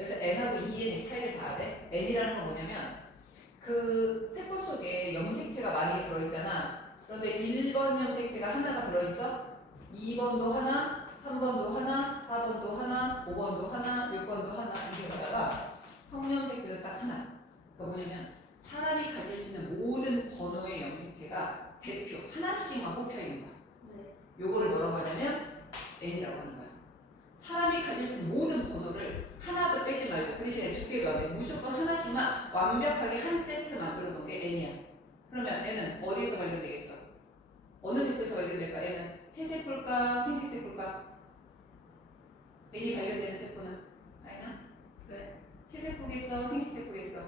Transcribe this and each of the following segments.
여기서 N하고 EN의 차이를 봐야 돼. N이라는 건 뭐냐면 그 세포 속에 염색체가 많이 들어있잖아. 그런데 1번 염색체가 하나가 들어있어. 2번도 하나, 3번도 하나, 4번도 하나, 5번도 하나, 6번도 하나 이렇게 가다가 성염색체도 딱 하나. 그러니까 뭐냐면 사람이 가질 수 있는 모든 번호의 염색체가 대표 하나씩만 뽑혀 있는 거야. 네. 요거를 뭐라고 하냐면 N이라고 하는 거야. 사람이 가질 수 있는 모든 번호를 하나도 빼지 말고 그 대신에 두 개도 안 돼. 무조건 하나씩만 완벽하게 한 세트 만들어 놓은 게 N이야. 그러면 N은 어디에서 발견되겠어? 어느 세포에서 발견될까? N은 체세포일까? 생식세포일까? N이 발견되는 세포는? 아이나? 네. 체세포겠어? 생식세포겠어?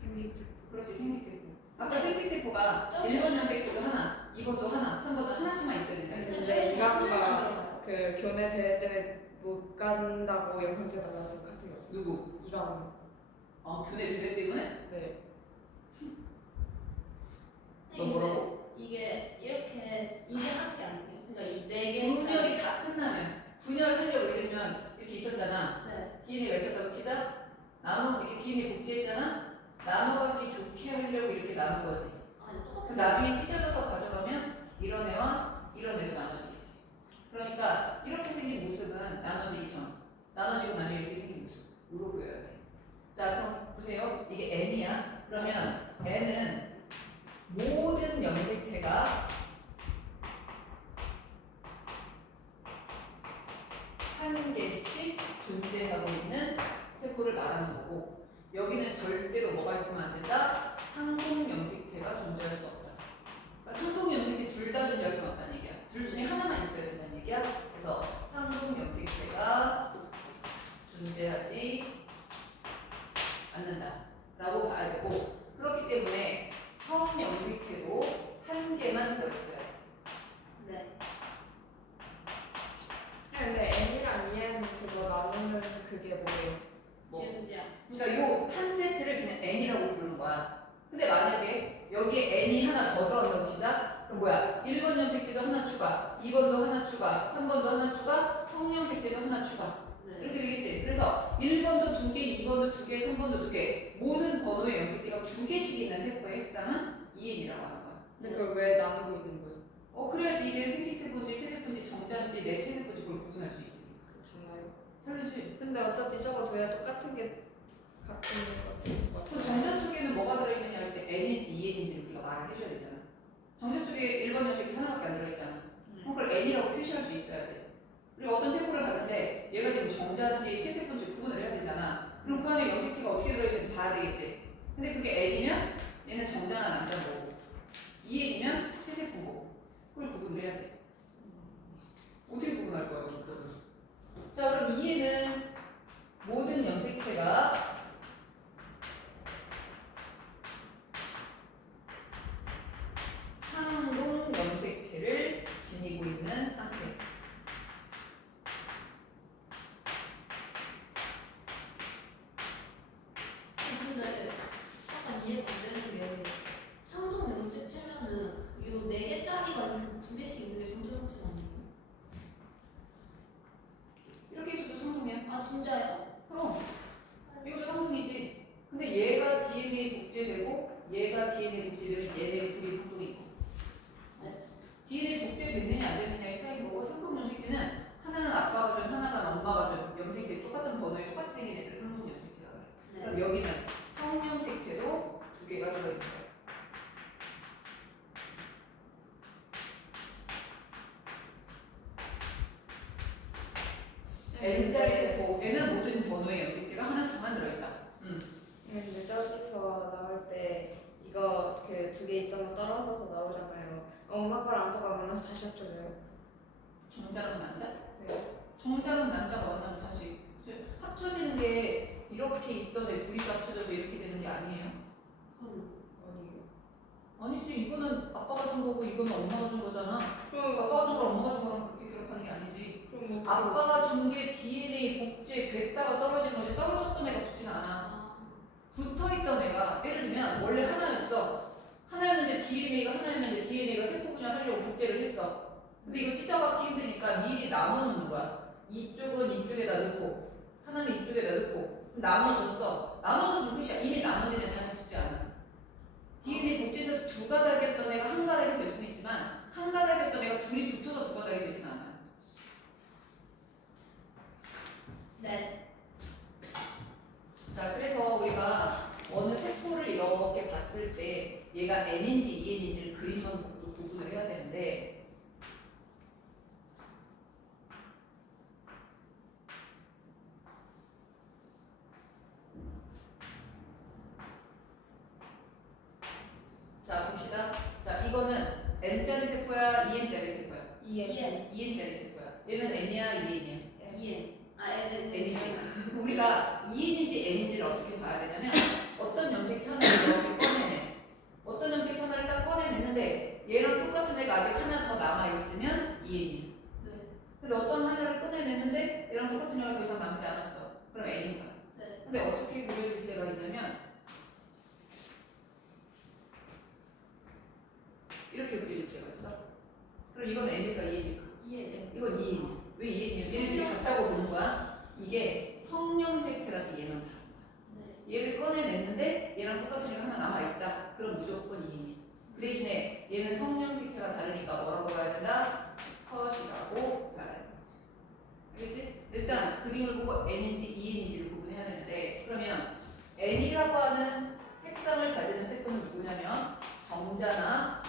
생식세포. 그렇지, 생식세포. 아까 생식세포가 1번 염색체도 하나, 2번도 하나, 3번도 하나씩만 있어야 된다. 근데 이랑과 그 교내 대회 때문에 못 간다고 영상 제작하면서 카톡이었어. 누구? 이랑. 교내 대회 때문에? 네. 너 뭐라고? 이게 이렇게 이게 한 게 아니에요. 그러니까 이 네 개. 분열이 다 끝나면 분열 하려고 예를 들면 이렇게 있었잖아. 네. DNA가 있었다고 치자. 나눠 이렇게 DNA 복제했잖아. 나눠가기 좋게 하려고 이렇게 나눈 거지. 아니 똑같은. 그럼 나중에 찢어져서 가져가면 이런 애와 이런 애로 나눠지겠지. 그러니까 이렇게 생긴 모습은 나눠지기 전, 나눠지고 나면 이렇게 생긴 모습으로 보여야 돼. 자, 그럼 보세요. 이게 N이야. 그러면 N은 모든 염색체가 한 개씩 존재하고 있는 세포를 말하는 거고, 여기는 절대로 뭐가 있으면 안 된다? 상동 염색체가 존재할 수 없다. 그러니까 상동 염색체 둘 다 존재할 수 없다는 얘기야. 둘 중에 하나만 있어야 된다는 얘기야. 그래서 상동 염색체가 존재하지 않는다 라고 봐야 되고, 그렇기 때문에 성 염색체도 한 개만 들어있어요. 네. 근데 N이랑 EN 그거 나누는 그게 뭐예요? 뭐? 지우지야. 그러니까 요 한 세트를 그냥 N이라고 부르는 거야. 근데 만약에 여기에 N이 하나 더 들어간다고 치자? 그럼 뭐야? 1번 염색체도 하나 추가, 2번도 하나 추가, 3번도 하나 추가, 성염색체도 하나 추가. 네. 이렇게 되겠지? 그래서 1번도 2개, 2번도 2개, 3번도 2개. 모든 번호의 염색체가 2개씩 있는 세포의 핵상은 EN이라고 하는 거야. 근데 그걸 왜 나누고 있는 거예요? 그래야지 이게 생식세포인지 체세포인지 정자인지 내체세포인지 그걸 구분할 수 있으니까. 달라요? 다르지? 근데 어차피 저거 두 개 똑같은 게 같은 것 그 같아요. 정자 속에는 뭐가 들어있느냐 할 때 N인지 EN인지를 우리가 말을 해줘야 되잖아. 정자 속에 1번 염색체 하나밖에 안 들어있잖아. 그럼 그걸 N이라고 표시할 수 있어야지. 그리고 어떤 세포를 봤는데 얘가 지금 정자인지 체세포인지 구분을 해야 되잖아. 그럼 그 안에 염색체가 어떻게 들어있는지 봐야 되겠지. 근데 그게 N이면 얘는 정자나 남자인 거고, EN이면 체세포고, 그걸 구분을 해야지. 어떻게 구분할 거야, 그거를? 자, 그럼 EN은 모든 염색체가 상동 염색체를 지니고 있는 상태. 근데 약간 이해가 안 되는 게 상동 염색체면은 요 네 개짜리가 이렇게 두 개씩 있는 게 상동 염색 아니에요? 이렇게 있어도 상동이야. 아 진짜요? 그럼 이것도 상동이지. 근데 얘가 DNA 복제되고 얘가 DNA 복제되면 얘네 둘이 상동이 있고. 네. DNA 복제됐느냐 안 됐느냐의 차이인 거고, 상동 염색체는 하나는 아빠가 준 하나가 엄마가 준 염색체 똑같은 번호에 똑같이 생긴 애들 상동 염색체라고 해. 네. 그럼 여기는 성염색체도 두 개가 들어있는 거야. N자리 세포, N은 모든 번호의 염색체가 하나씩만 들어있다. 근데 저기서 나올 때 이거 그 두 개 있던 거 떨어져서 나오잖아요. 엄마 아빠랑 아빠가 만나서 다시 합쳐져요. 정자랑 난자? 네. 정자랑 난자가 만나면 다시 합쳐지는 게 이렇게 있던 애 둘이 합쳐져서 이렇게 되는 게 아니에요? 아니에요. 아니지. 이거는 아빠가 준 거고 이거는 엄마가 준 거잖아. 아빠가 준 거랑 엄마가 준 거랑 그렇게 기록하는 게 아니지. 그럼 어떻게? 아빠가 준 게 DNA 복제됐다가 떨어진 거지, 떨어졌던 애가 붙진 않아. 붙어있던 애가, 예를 들면 원래 하나였어. 하나였는데 DNA가 하나였는데 DNA가 세포 분열하려고 복제를 했어. 근데 이거 찢어갖기 힘드니까 미리 나눠놓는 거야. 이쪽은 이쪽에다 넣고 하나는 이쪽에다 넣고. 나눠줬어. 나눠줬으면 끝이야. 이미 나머지는 다시 붙지 않아. DNA 복제에서 두 가닥이었던 애가 한 가닥이 될 수는 있지만 한 가닥이었던 애가 둘이 붙어서 두 가닥이 되진 않아요. 네. 자, 그래서 우리가 어느 세포를 이렇게 봤을 때 얘가 N인지 EN인지를 그림만 보고 구분을 해야 되는데 자, 봅시다. 자, 이거는 N짜리 세포야, EN짜리 세포야? EN. EN짜리 세포야. 얘는 N이야, EN이야? EN. 아, N. N이지. 우리가 EN인지 N인지를 어떻게 봐야 되냐면 어떤 염색체 하나를 이렇게 꺼내내. 어떤 염색체 하나를 딱 꺼내내는데 얘랑 똑같은 애가 아직 하나 더 남아있으면 EN이야. 네. 근데 어떤 하나를 꺼내내는데 얘랑 똑같은 애가 더 이상 남지 않았어. 그럼 N인 거야. 네. 근데 어떻게 그려질 때가 있냐면 이렇게 그려질 때가 있어. 그럼 이건 N일까 EN일까? EN. 이건 2N이야. 왜 2N이야? 얘네들이 같다고 보는 거야. 이게 성염색체라서 얘는 다른 거야. 네. 얘를 꺼내냈는데 얘랑 똑같은 애가 하나 남아있다. 그럼 무조건 2N이야. 그 대신에 얘는 성염색체가 다르니까 뭐라고 봐야 된다? 컷이라고 봐야 되는 거지. 알겠지? 일단 그림을 보고 N인지 EN인지를 구분해야 되는데 그러면 N이라고 하는 핵상을 가지는 세포는 누구냐면 정자나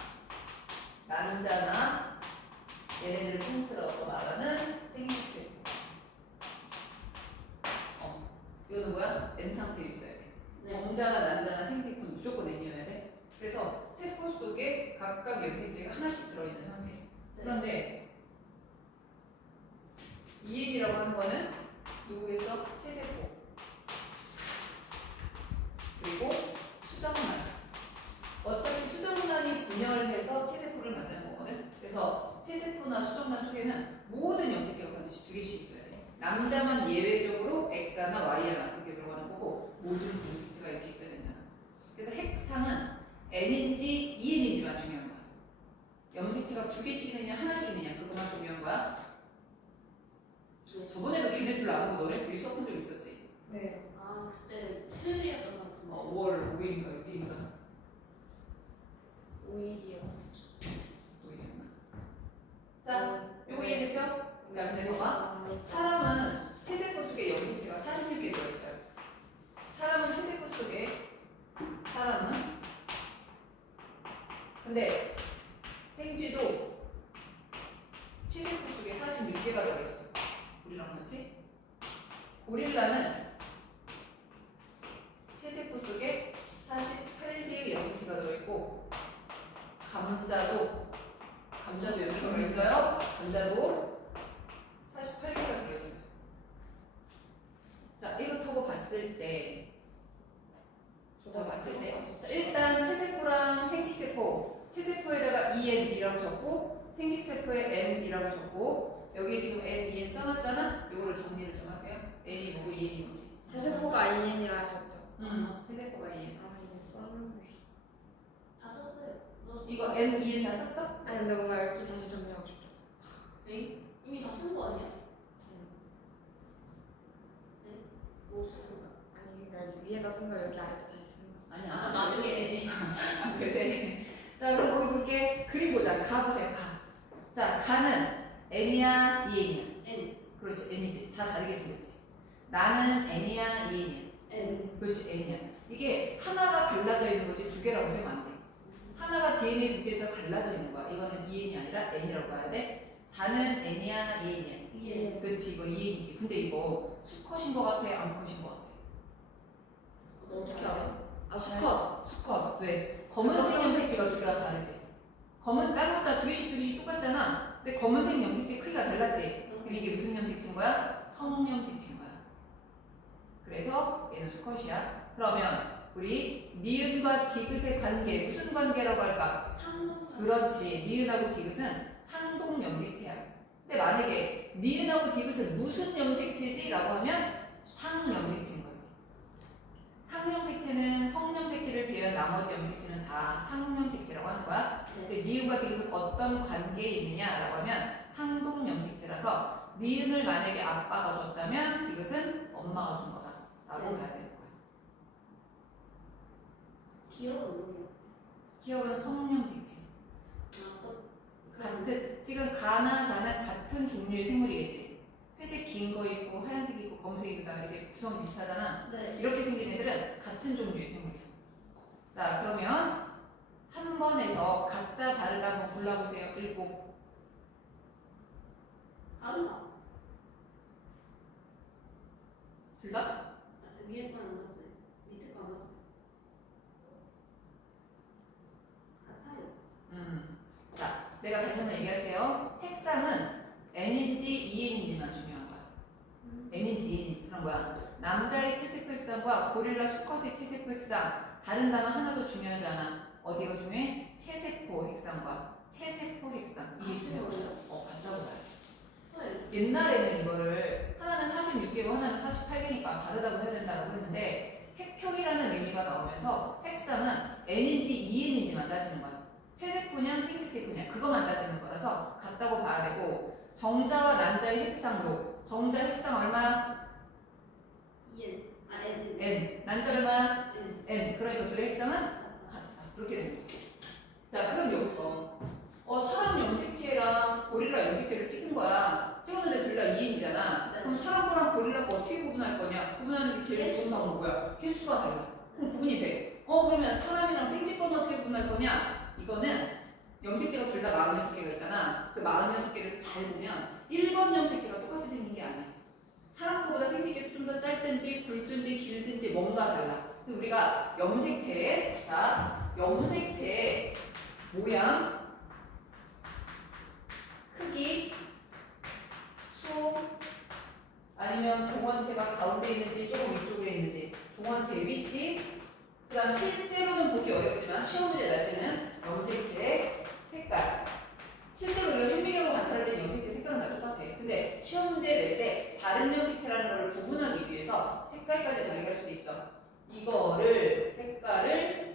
난자나 얘네들을 통틀어서 말하는 생식세포. 이거는 뭐야? N 상태에 있어야 돼. 네. 정자나 난자나 생식세포는 무조건 N이어야 돼. 그래서 세포 속에 각각 염색체가 하나씩 들어있는 상태. 네. 그런데 EN이라고 하는 거는 누구겠어? 체세포. 그리고 수정란. 어차피 수정란이 분열해서 체세포를 만드는 거거든. 그래서 체세포나 수정란 속에는 모든 염색체가 반드시 두 개씩 있어야 돼. 남자만 예외적으로 X나 Y나 그렇게 들어가는 거고 모든 염색체가 이렇게 있어야 된다는 거. 그래서 핵상은 N인지 EN인지만 중요한 거야. 염색체가 두 개씩 있느냐 하나씩 있느냐 그것만 중요한 거야. 저번에도 걔네 둘 나보고 너네 둘이 수업한 적 있었지? 네. 아, 그때 수요일이었던 것 같은데. 5월 5일인가 6일인가? 오일이요. 5일인가? 자, 요거 이해됐죠? 자, 잘 봐봐. 사람은 체세포 속에 염색체가 46개 들어있어요. 사람은 체세포 속에 근데 생쥐도 체세포 속에 46개가 들어있어. 우리랑 같이. 고릴라는 체세포 속에 48개의 염색체가 들어있고 감자도 염색체가 있어요. 감자도 48개가 들어있어요. 자, 이렇다고 봤을 때 자, 일단 체세포랑 생식세포, 체세포에다가 EN이라고 적고 생식세포에 N이라고 적고 여기 지금 N, EN 써놨잖아? 요거를 정리를 좀 하세요. N이 뭐고 EN이 뭐지? 세세포가 EN이라 하셨죠? 체세포가 EN. 아, 이거 썼는데. 다 썼어요. 너 이거 N, EN 다 썼어? 아니, 근데 뭔가 이렇게 다시 정리하고 싶죠. 네? 이미 다 쓴 거 아니야? 네? 뭐 쓰는 거야? 아니, 그러니까 위에다 쓴 걸 여기 아래다 다시 쓴 거. 아니야. 아, 나중에. 그래. 자, 그럼 거기 볼게. 그림 보자. 가 보세요. 가. 자, 가는 N이야, EN이야. N. 그렇지, N이지. 다 다르게 생겼지. 나는 N이야, EN이야. N. 그렇지, N이야. 이게 하나가 갈라져 있는 거지 두 개라고 생각 안 돼. 하나가 DNA 무게에서 갈라져 있는 거야. 이거는 EN이 아니라 N이라고 봐야 돼. 다는 N이야, EN이야. EN. 그렇지, 이거 EN이지. 근데 이거 수컷인 것 같아, 암컷인 것 같아? 어떻게 알아요? 아, 수컷. 수컷. 왜? 검은색 염색체가 두 개가 다르지. 검은 다른 것다 두 개씩 똑같잖아. 근데 검은색 염색체 크기가 달랐지. 그럼 이게 무슨 염색체인 거야? 성염색체인 거야. 그래서 얘는 수컷이야. 그러면 우리 니은과 디귿의 관계 무슨 관계라고 할까? 상동사. 그렇지. 니은하고 디귿은 상동 염색체야. 근데 만약에 니은하고 디귿은 무슨 염색체지? 라고 하면 상염색체인 거지. 상염색체는 성염색체를 제외한 나머지 염색체는 다 상염색체라고 하는 거야. 근데 니은과 디귿은 어떤 관계에 있느냐라고 하면 상동 염색체라서 니은을 만약에 아빠가 줬다면 디귿은 엄마가 준 거다. 라고 봐야 되는 거야. 기억은 뭐예요? 기억은 성령색체. 지금 가나 같은 종류의 생물이겠지. 회색 긴 거 있고 하얀색 있고 검은색 있고 다 이렇게 구성이 비슷하잖아. 네. 이렇게 생긴 애들은 같은 종류의 생물이야. 자, 그러면 3번에서 같다 다르다 한번 골라보세요. 읽고. 다르다. 둘 다? 위에 거는 안 봤어요. 밑에 거안 봤어요. 같아요. 자, 내가 다시 한번 얘기할게요. 핵상은 N인지 EN인지만 중요한 거야. N인지 EN인지. 그런 거야. 남자의 체세포 핵상과 고릴라 수컷의 체세포 핵상. 다른 단어 하나도 중요하지 않아. 어디가 중요해? 체세포 핵상과 체세포 핵상. 이게 중요해. 같다고 봐요. 헐. 옛날에는 이거를 하나는 46개고 하나는 48개니까 다르다고 해야 된다고 했는데 핵형이라는 의미가 나오면서 핵상은 N인지 EN인지만 따지는 거야. 체세포냐 생식세포냐 그거만 따지는 거라서 같다고 봐야 되고 정자와 난자의 핵상도 정자 핵상 얼마야? N. N. N. 난자 얼마야? N. N. 그러니까 둘의 핵상은 같다. 그렇게 되는 거야. 자, 그럼 여기서 사람 염색체랑 고릴라 염색체를 찍은 거야. 찍었는데 둘 다 2인이잖아. 네. 그럼 사람 거랑 고릴라 거 어떻게 구분할 거냐? 구분하는 게 제일 좋은 방법은 뭐야? 횟수가 달라. 그럼 구분이 돼. 그러면 사람이랑 생쥐거는 어떻게 구분할 거냐? 이거는 염색체가 둘 다 46개가 있잖아. 그 46개를 잘 보면 1번 염색체가 똑같이 생긴 게 아니야. 사람 거보다 생기게 좀 더 짧든지 굵든지 길든지 뭔가 달라. 근데 우리가 염색체의 모양, 크기, 수, 아니면 동원체가 가운데 있는지 조금 위쪽에 있는지, 동원체의 위치, 그 다음 실제로는 보기 어렵지만 시험 문제 날 때는 염색체의 색깔. 실제로 우리가 현미경으로 관찰할 때 염색체 색깔은 다 똑같아. 근데 시험 문제 낼 때 다른 염색체라는 걸 구분하기 위해서 색깔까지 다르게 할 수도 있어. 이거를 색깔을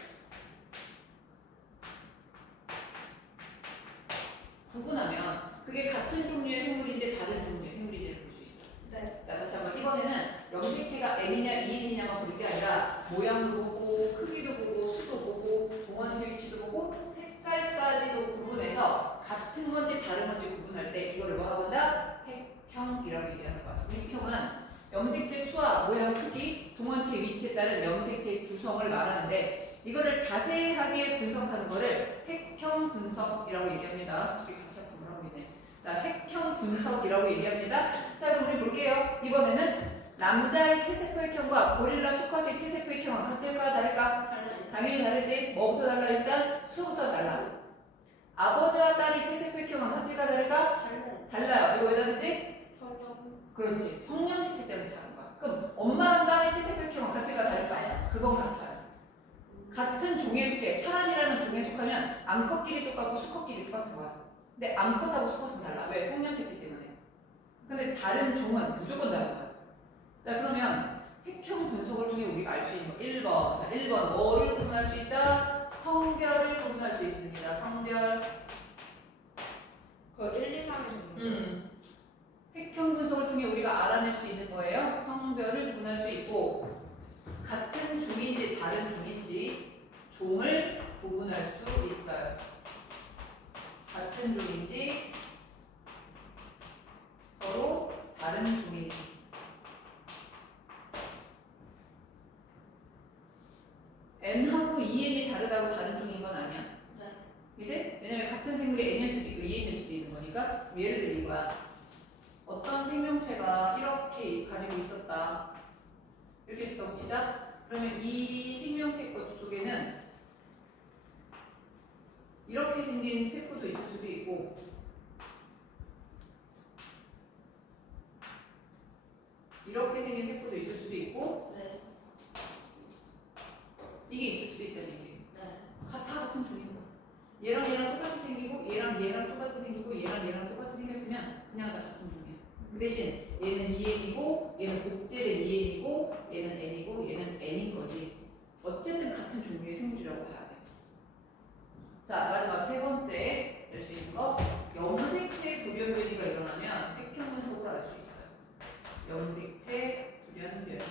구분하면 그게 같은 종류의 생물인지 다른 종류의 생물인지를 볼 수 있어. 네. 자, 다시 한번 이번에는 염색체가 N이냐 EN이냐만 볼 게 아니라 모양도 보고 크기도 보고 수도 보고 동원체 위치도 보고 색깔까지도 구분해서 같은 건지 다른 건지 구분할 때 이거를 뭐라고 한다? 핵형이라고 얘기하는 거야. 핵형은 염색체 수와 모양 크기, 동원체 위치에 따른 염색체의 구성을 말하는데 이거를 자세하게 분석하는 거를 핵형 분석이라고 얘기합니다. 둘이 같이 합성을 하고 있네. 자, 핵형 분석이라고 얘기합니다. 자, 그럼 우리 볼게요. 이번에는 남자의 체세포 핵형과 고릴라 수컷의 체세포 핵형은 같을까 다를까? 달라요. 당연히 다르지. 뭐부터 달라? 일단 수부터 달라. 아버지와 딸이 체세포 핵형은 같을까 다를까? 달라요. 달라요. 이거 왜 다르지? 성령. 그렇지. 성령체체 때문에 다른 거야. 그럼 엄마랑 딸의 체세포 핵형은 같을까 다를까? 그건 같아요. 같은 종에 속해. 사람이라는 종에 속하면 암컷끼리 똑같고 수컷끼리 똑같은 거야. 근데 암컷하고 수컷은 달라. 왜? 성령체체 때문에. 근데 다른 종은 무조건 다른 거야. 자, 그러면 핵형 분석을 통해 우리가 알 수 있는 거 1번. 자, 1번 뭐를 구분할 수 있다? 성별을 구분할 수 있습니다. 성별. 그 1, 2, 3에서 핵형 분석을 통해 우리가 알아낼 수 있는 거예요. 성별을 구분할 수 있고 같은 종인지 다른 종인지 종을 구분할 수 있어요. 같은 종인지 서로 다른 종인지. N하고 EN이 다르다고 다른 종인 건 아니야. 네. 이제 왜냐면 같은 생물이 N일 수도 있고 EN일 수도 있는 거니까 예를 들면 이거야. 어떤 생명체가 이렇게 가지고 있었다. 이렇게 있다고 치자. 그러면 이 생명체 것 속에는 이렇게 생긴 세포도 있을 수도 있고 이렇게 생긴 세포도 있을 수도 있고 네. 이게 있을 수도 있다는 얘기예요. 네. 다 같은 종인 거야. 얘랑 똑같이 생기고 얘랑 똑같이 생기고 얘랑 똑같이 생겼으면 그냥 다 같은 종이야. 그 대신 얘는 EN이고 얘는 복제된 EN이고 얘는 N이고 얘는 N인 거지. 어쨌든 같은 종류의 생물이라고 봐야 돼. 자, 마지막 세 번째 낼 수 있는 거 염색체 돌연변이가 일어나면 핵형 분석으로 알 수 있어요. 염색체 돌연변이.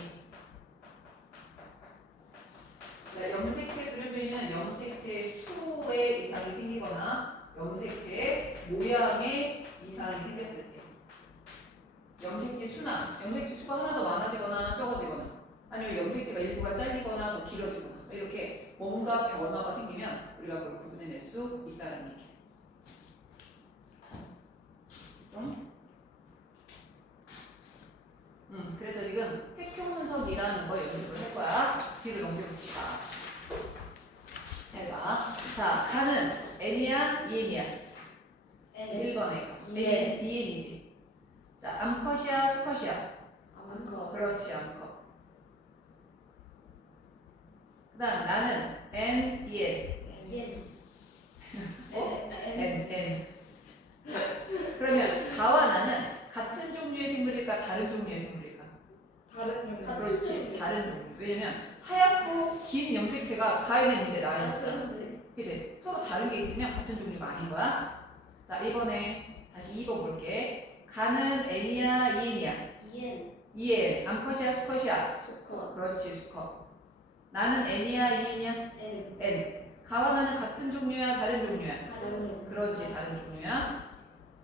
염색체가 일부가 잘리거나 더 길어지거나 이렇게 뭔가 변화가 생기면 우리가 그걸 구분해낼 수 있다는 얘기예요. 좀? 그래서 지금 획형 분석이라는 거 연습을 할 거야. 뒤로 넘겨봅시다. 잘 봐. 자, 가는 N이야, EN이야? 1번에 EN이지. 자, 암컷이야, 수컷이야? 암컷. 그렇지, 암컷. 그 다음 나는 N, EN. 어? N. 그러면 가와 나는 같은 종류의 생물일까, 다른 종류의 생물일까? 다른 종류. 그렇지, 다른 종류. 왜냐면 하얗고 긴 염색체가 가에는 있는데 나에는 없잖아. 그치? 서로 다른 게 있으면 같은 종류가 아닌 거야. 자, 이번에 다시 2번 볼게. 가는 N이야, EN이야? EN. 암컷이야, 수컷이야? 수컷. 그렇지, 수컷. 나는 N이야, EN이야? N. 가와 나는 같은 종류야, 다른 종류야? 그렇지, 다른 종류야.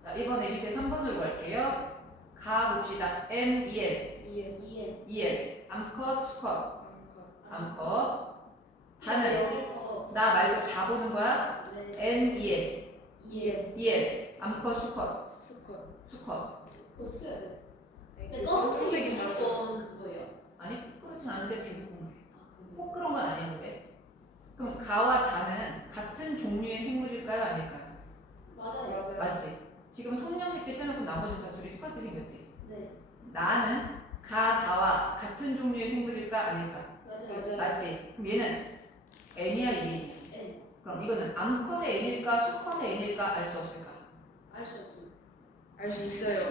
자, 이번에 밑에 3번으로 갈게요. 가 봅시다. N, EN. 암컷, 수컷. 암컷. 다는 여기서 나 말고 다 보는 거야. N, EN. EN. 암컷, 수컷. 수컷. 어떻게 해야 돼? 근데 검은색이 무조건 그거예요. 아니, 그렇진 않은데 대부분 그래. 꼭 그런 건 아니는데. 그럼 가와 다는 같은 종류의 생물일까요, 아닐까요? 맞아요. 맞지? 지금 성염색체 빼놓고 나머지는 다 둘이 똑같이 생겼지? 네. 나는 가, 다와 같은 종류의 생물일까, 아닐까? 맞아요. 맞지? 그럼 얘는 N이야, EN이야? N. 그럼 이거는 암컷의 N일까, 수컷의 N일까 알 수 없을까? 알 수 없어. 알 수 있어요.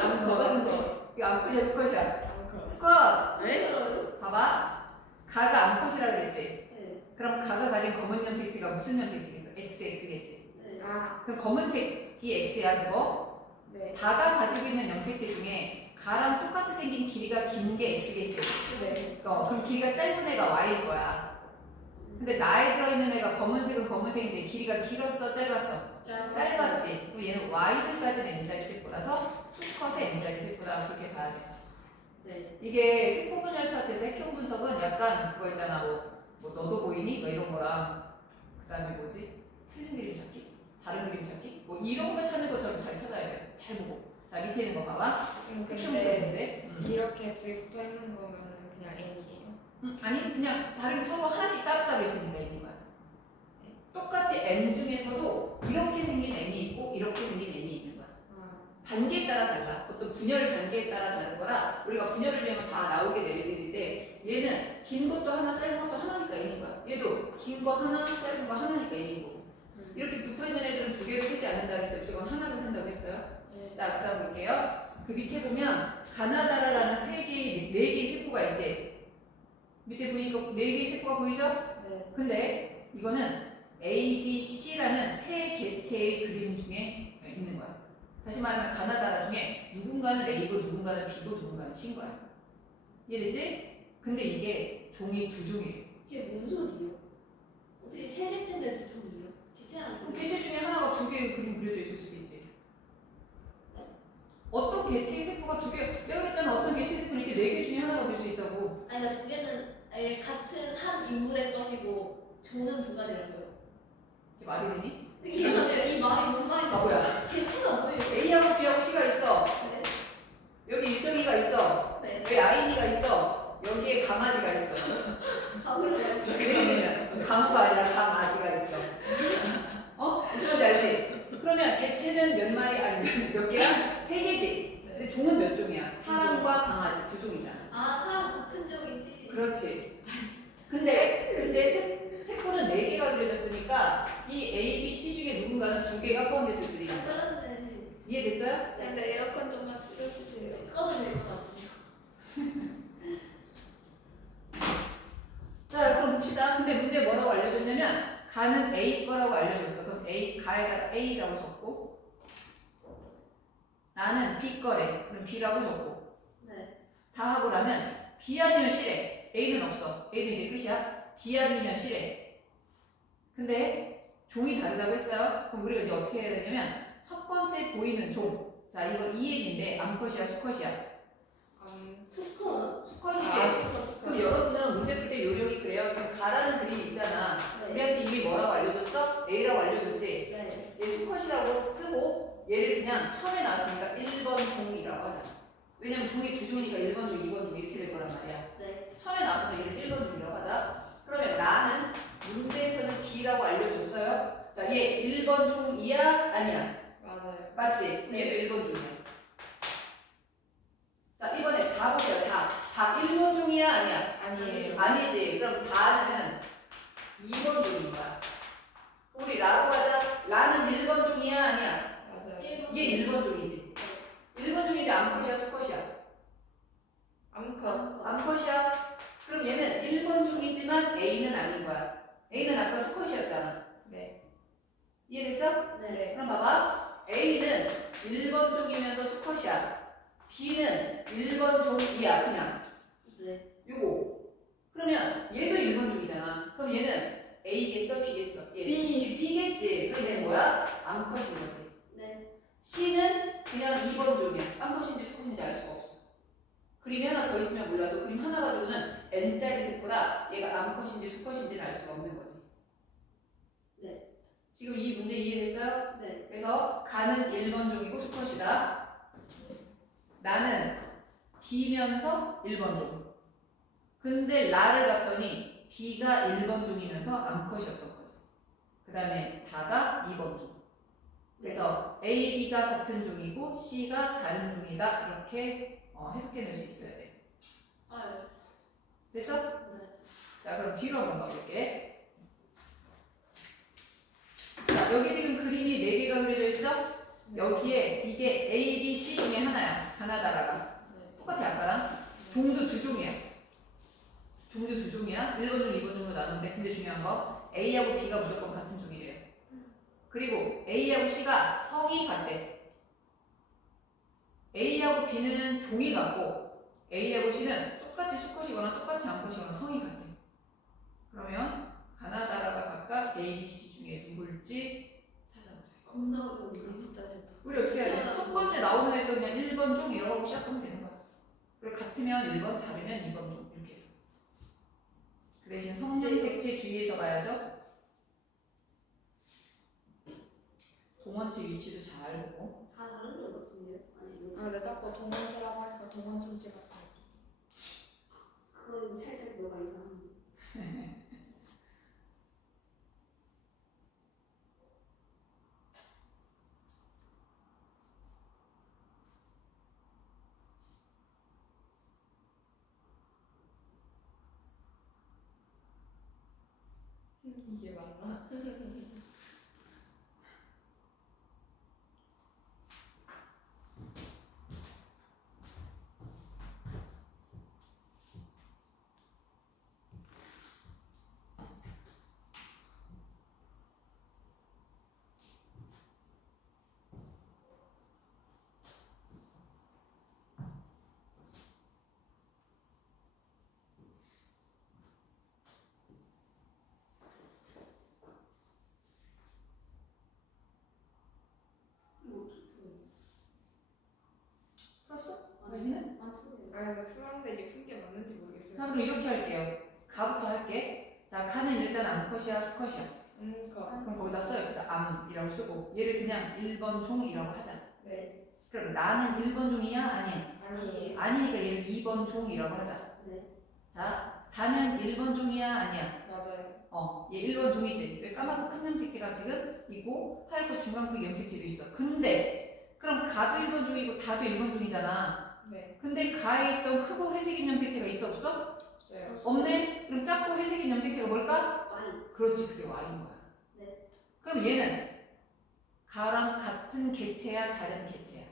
암컷. 이거 암컷이야, 수컷이야? 암컷. 수컷! 알아요? 봐봐. 가가 암컷이라 그랬지? 네. 그럼 가가 가진 검은 염색체가 무슨 염색체겠어? XX겠지? 네. 그 그럼 검은색이 X야, 그거? 네. 다가 가지고 있는 염색체 중에 가랑 똑같이 생긴 길이가 긴 게 X겠지? 네. 그럼 길이가 짧은 애가 Y일 거야. 근데 나에 들어있는 애가 검은색은 검은색인데 길이가 길었어, 짧았어? 짧았지. 그럼 얘는 Y를 가진 N자리 세포라서 수컷의 N자리 세포다. 그렇게 봐야 돼. 네. 이게 세포 분열 파트에서 핵형 분석은 약간 그거 있잖아. 뭐 너도 보이니? 뭐 이런 거랑 그 다음에 뭐지? 틀린 그림 찾기? 다른 그림 찾기? 뭐 이런 거 찾는 것처럼 잘 찾아야 돼. 잘 보고. 자, 밑에 있는 거 봐봐. 핵형 분석 근데 문제. 이렇게 둘이 붙어 있는 거면은 그냥 N이에요. 아니 그냥 다른 게 서로 하나씩 따로따로 있으니까 N인 거야. 똑같이 N 중에서도 이렇게 생긴 N이 있고 이렇게 생긴 N이 있는 거야. 단계에 따라 달라. 어떤 분열 단계에 따라 다른 거라 우리가 분열을 배우면 다 나오게 될 일인데 얘는 긴 것도 하나 짧은 것도 하나니까 N인 거야. 얘도 긴 거 하나 짧은 거 하나니까 N인 거고. 이렇게 붙어있는 애들은 두 개로 세지 않는다고 했어요. 이쪽은 하나로 한다고 했어요. 자, 그 다음 볼게요. 그 밑에 보면 가나다라라는 네 개의 세포가 있지. 밑에 보니까 네 개의 세포가 보이죠? 네. 근데 이거는 A, B, C라는 세 개체의 그림 중에 있는 거야. 다시 말하면 가나다라 중에 누군가는 A고 누군가는 B고 누군가는 C인 거야. 이해됐지? 근데 이게 종이 두 종이에요. 이게 뭔 소리예요? 어떻게 세 개체인데 두 종이에요? 개체랑 그럼 개체 중에 하나가 두 개의 그림 그려져 있을 수도 있지. 어떤 개체의 세포가 두 개, 내가 그랬잖아. 어떤 개체의 세포는 이렇게 네 개 중에 하나가 될 수 있다고. 아니 그러니까 두 개는 아예 같은 한 인물의 것이고 종은 두 가지라고요. 이게 말이 되니? 이게 이 말이 뭔 말인지 바보야. 개체가 뭐예요? A하고 B하고 C가 있어. 네. 여기 일정이가 있어. 네. 여기 아이니가 있어. 여기에 강아지가 있어. 가구를 예를 들면 강우가 아니라 강아지가 있어. 무슨 말인지 알지? 그러면 개체는 몇 마리 아니 몇 개야? 세 개지. 근데 종은 몇 종이야? 사람과 강아지 두 종이잖아. 아 사람 같은 종이지. 그렇지. 근데 세포는 네 개가 그려졌으니까 이 A, B, C 중에 누군가는 두 개가 포함됐을 수도 있는 거야. 그런데 이해됐어요? 근데 에어컨 좀만 틀어주세요. 꺼도 될 것 같아요. 자, 그럼 봅시다. 근데 문제 뭐라고 알려줬냐면 가는 A 거라고 알려줬어. 그럼 가에다가 A라고 적고 나는 B 거래. 그럼 B라고 적고 네. 다하고 나는 B 아니면 C래. A는 없어. A는 이제 끝이야. B 아니면 C래. 근데 종이 다르다고 했어요. 그럼 우리가 이제 어떻게 해야 되냐면 첫 번째 보이는 종. 자, 이거 EN인데 암컷이야, 수컷이야? 수컷. 수컷이지. 수컷. 그럼 여러분은 왜냐면 종이 두 종이니까 1번 종, 2번 종 이렇게 될 거란 말이야. 네. 처음에 나왔으면 얘를 1번 종이라고 하자. 그러면 나는 문제에서는 B라고 알려줬어요. 자, 얘 1번 종이야? 아니야? 맞아요. 맞지? 얘도 1번 종이야. 자, 이번에 다 보세요. 다 1번 종이야? 아니야? 아니에요. 아니지. 그럼 다는 2번 종인 거야. 우리 라고 하자. 라는 1번 종이야? 아니야? 맞아요. 얘 1번 종이지. 1번 종인데 암컷이야? 수컷이야? 암컷. 암컷이야? 그럼 얘는 1번 종이지만 A는 아닌 거야. A는 아까 수컷이었잖아. 네. 이해됐어? 네. 그럼 봐봐. A는 1번 종이면서 수컷이야. B는 1번 종이야. 그냥. 네. 요거. 그러면 얘도 1번 종이잖아. 그럼 얘는 A겠어? B겠어? 얘. B. B겠지. 그럼 얘는 뭐야? 암컷인 거지. 네. C는 그냥 2번 종이야. 암컷인지 수컷인지 알 수가 없어. 그림이 하나 더 있으면 몰라도 그림 하나 가지고는 N짜리 세포라 얘가 암컷인지 수컷인지는 알 수가 없는 거지. 네. 지금 이 문제 이해됐어요? 네. 그래서 가는 1번 종이고 수컷이다. 나는 B면서 1번 종. 근데 라를 봤더니 B가 1번 종이면서 암컷이었던 거죠. 그 다음에 다가 2번 종. 그래서 A, B가 같은 종이고 C가 다른 종이다. 이렇게 해석해낼 수 있어야 돼. 아, 됐어? 네. 자, 그럼 뒤로 한번 가볼게. 자, 여기 지금 그림이 4개가 그려져 있죠? 여기에 이게 A, B, C 중에 하나야. 가나다라가. 네. 똑같아, 아까랑. 종도 두 종이야. 종도 두 종이야. 1번 종, 2번 종으로 나누는데 근데 중요한 거 A하고 B가 무조건 같은 종이래요. 그리고 A하고 C가 성이 같대. A하고 B는 종이 같고 A하고 C는 똑같이 수컷이거나 똑같이 암컷이거나 성이 같대. 그러면 가나다라가 각각 A, B, C 중에 누굴지 찾아보세요. 겁나 어려운데. 진짜 싫다. 우리 어떻게 해야 돼? 첫 번째 나오는 애도 그냥 1번 종 이라고 하고 시작하면 되는 거야. 그리고 같으면 1번, 다르면 2번 종 이렇게 해서. 그 대신 성분 색채 주의해서 봐야죠. 동원체 위치도 잘 보고. 다 다른 것 같은데요? 아니, 아, 근데 자꾸 동원체라고 하니까 동원천체 같은 느낌. 그건 살짝 뭐가 이상한데. 이게 맞나? 이거 어떻게 써요? 풀었어? 아니, 왜냐면? 안 풀어요. 아, 근데 푸른색이 푼 게 맞는지 모르겠어요. 자, 그럼 이렇게 할게요. 가부터 할게. 자, 가는 일단 암컷이야, 수컷이야. 그럼 거기다 써요. 암이라고 쓰고 얘를 그냥 1번 종이라고 하자. 네. 그럼 나는 1번 종이야? 아니야? 아니에요. 아니니까 얘를 2번 종이라고 하자. 네. 자, 다는 1번 종이야? 아니야? 맞아요. 얘 1번 종이지. 왜 까맣고 큰 염색체가 지금 있고 하얗고 중간 크기 염색체도 있어. 근데 그럼 가도 1번 종이고 다도 1번 종이잖아. 네. 근데 가에 있던 크고 회색인 염색체가 있어 없어? 없어요. 없네? 그럼 작고 회색인 염색체가 뭘까? 와인. 그렇지, 그게 Y인 거야. 네. 그럼 얘는 가랑 같은 개체야, 다른 개체야?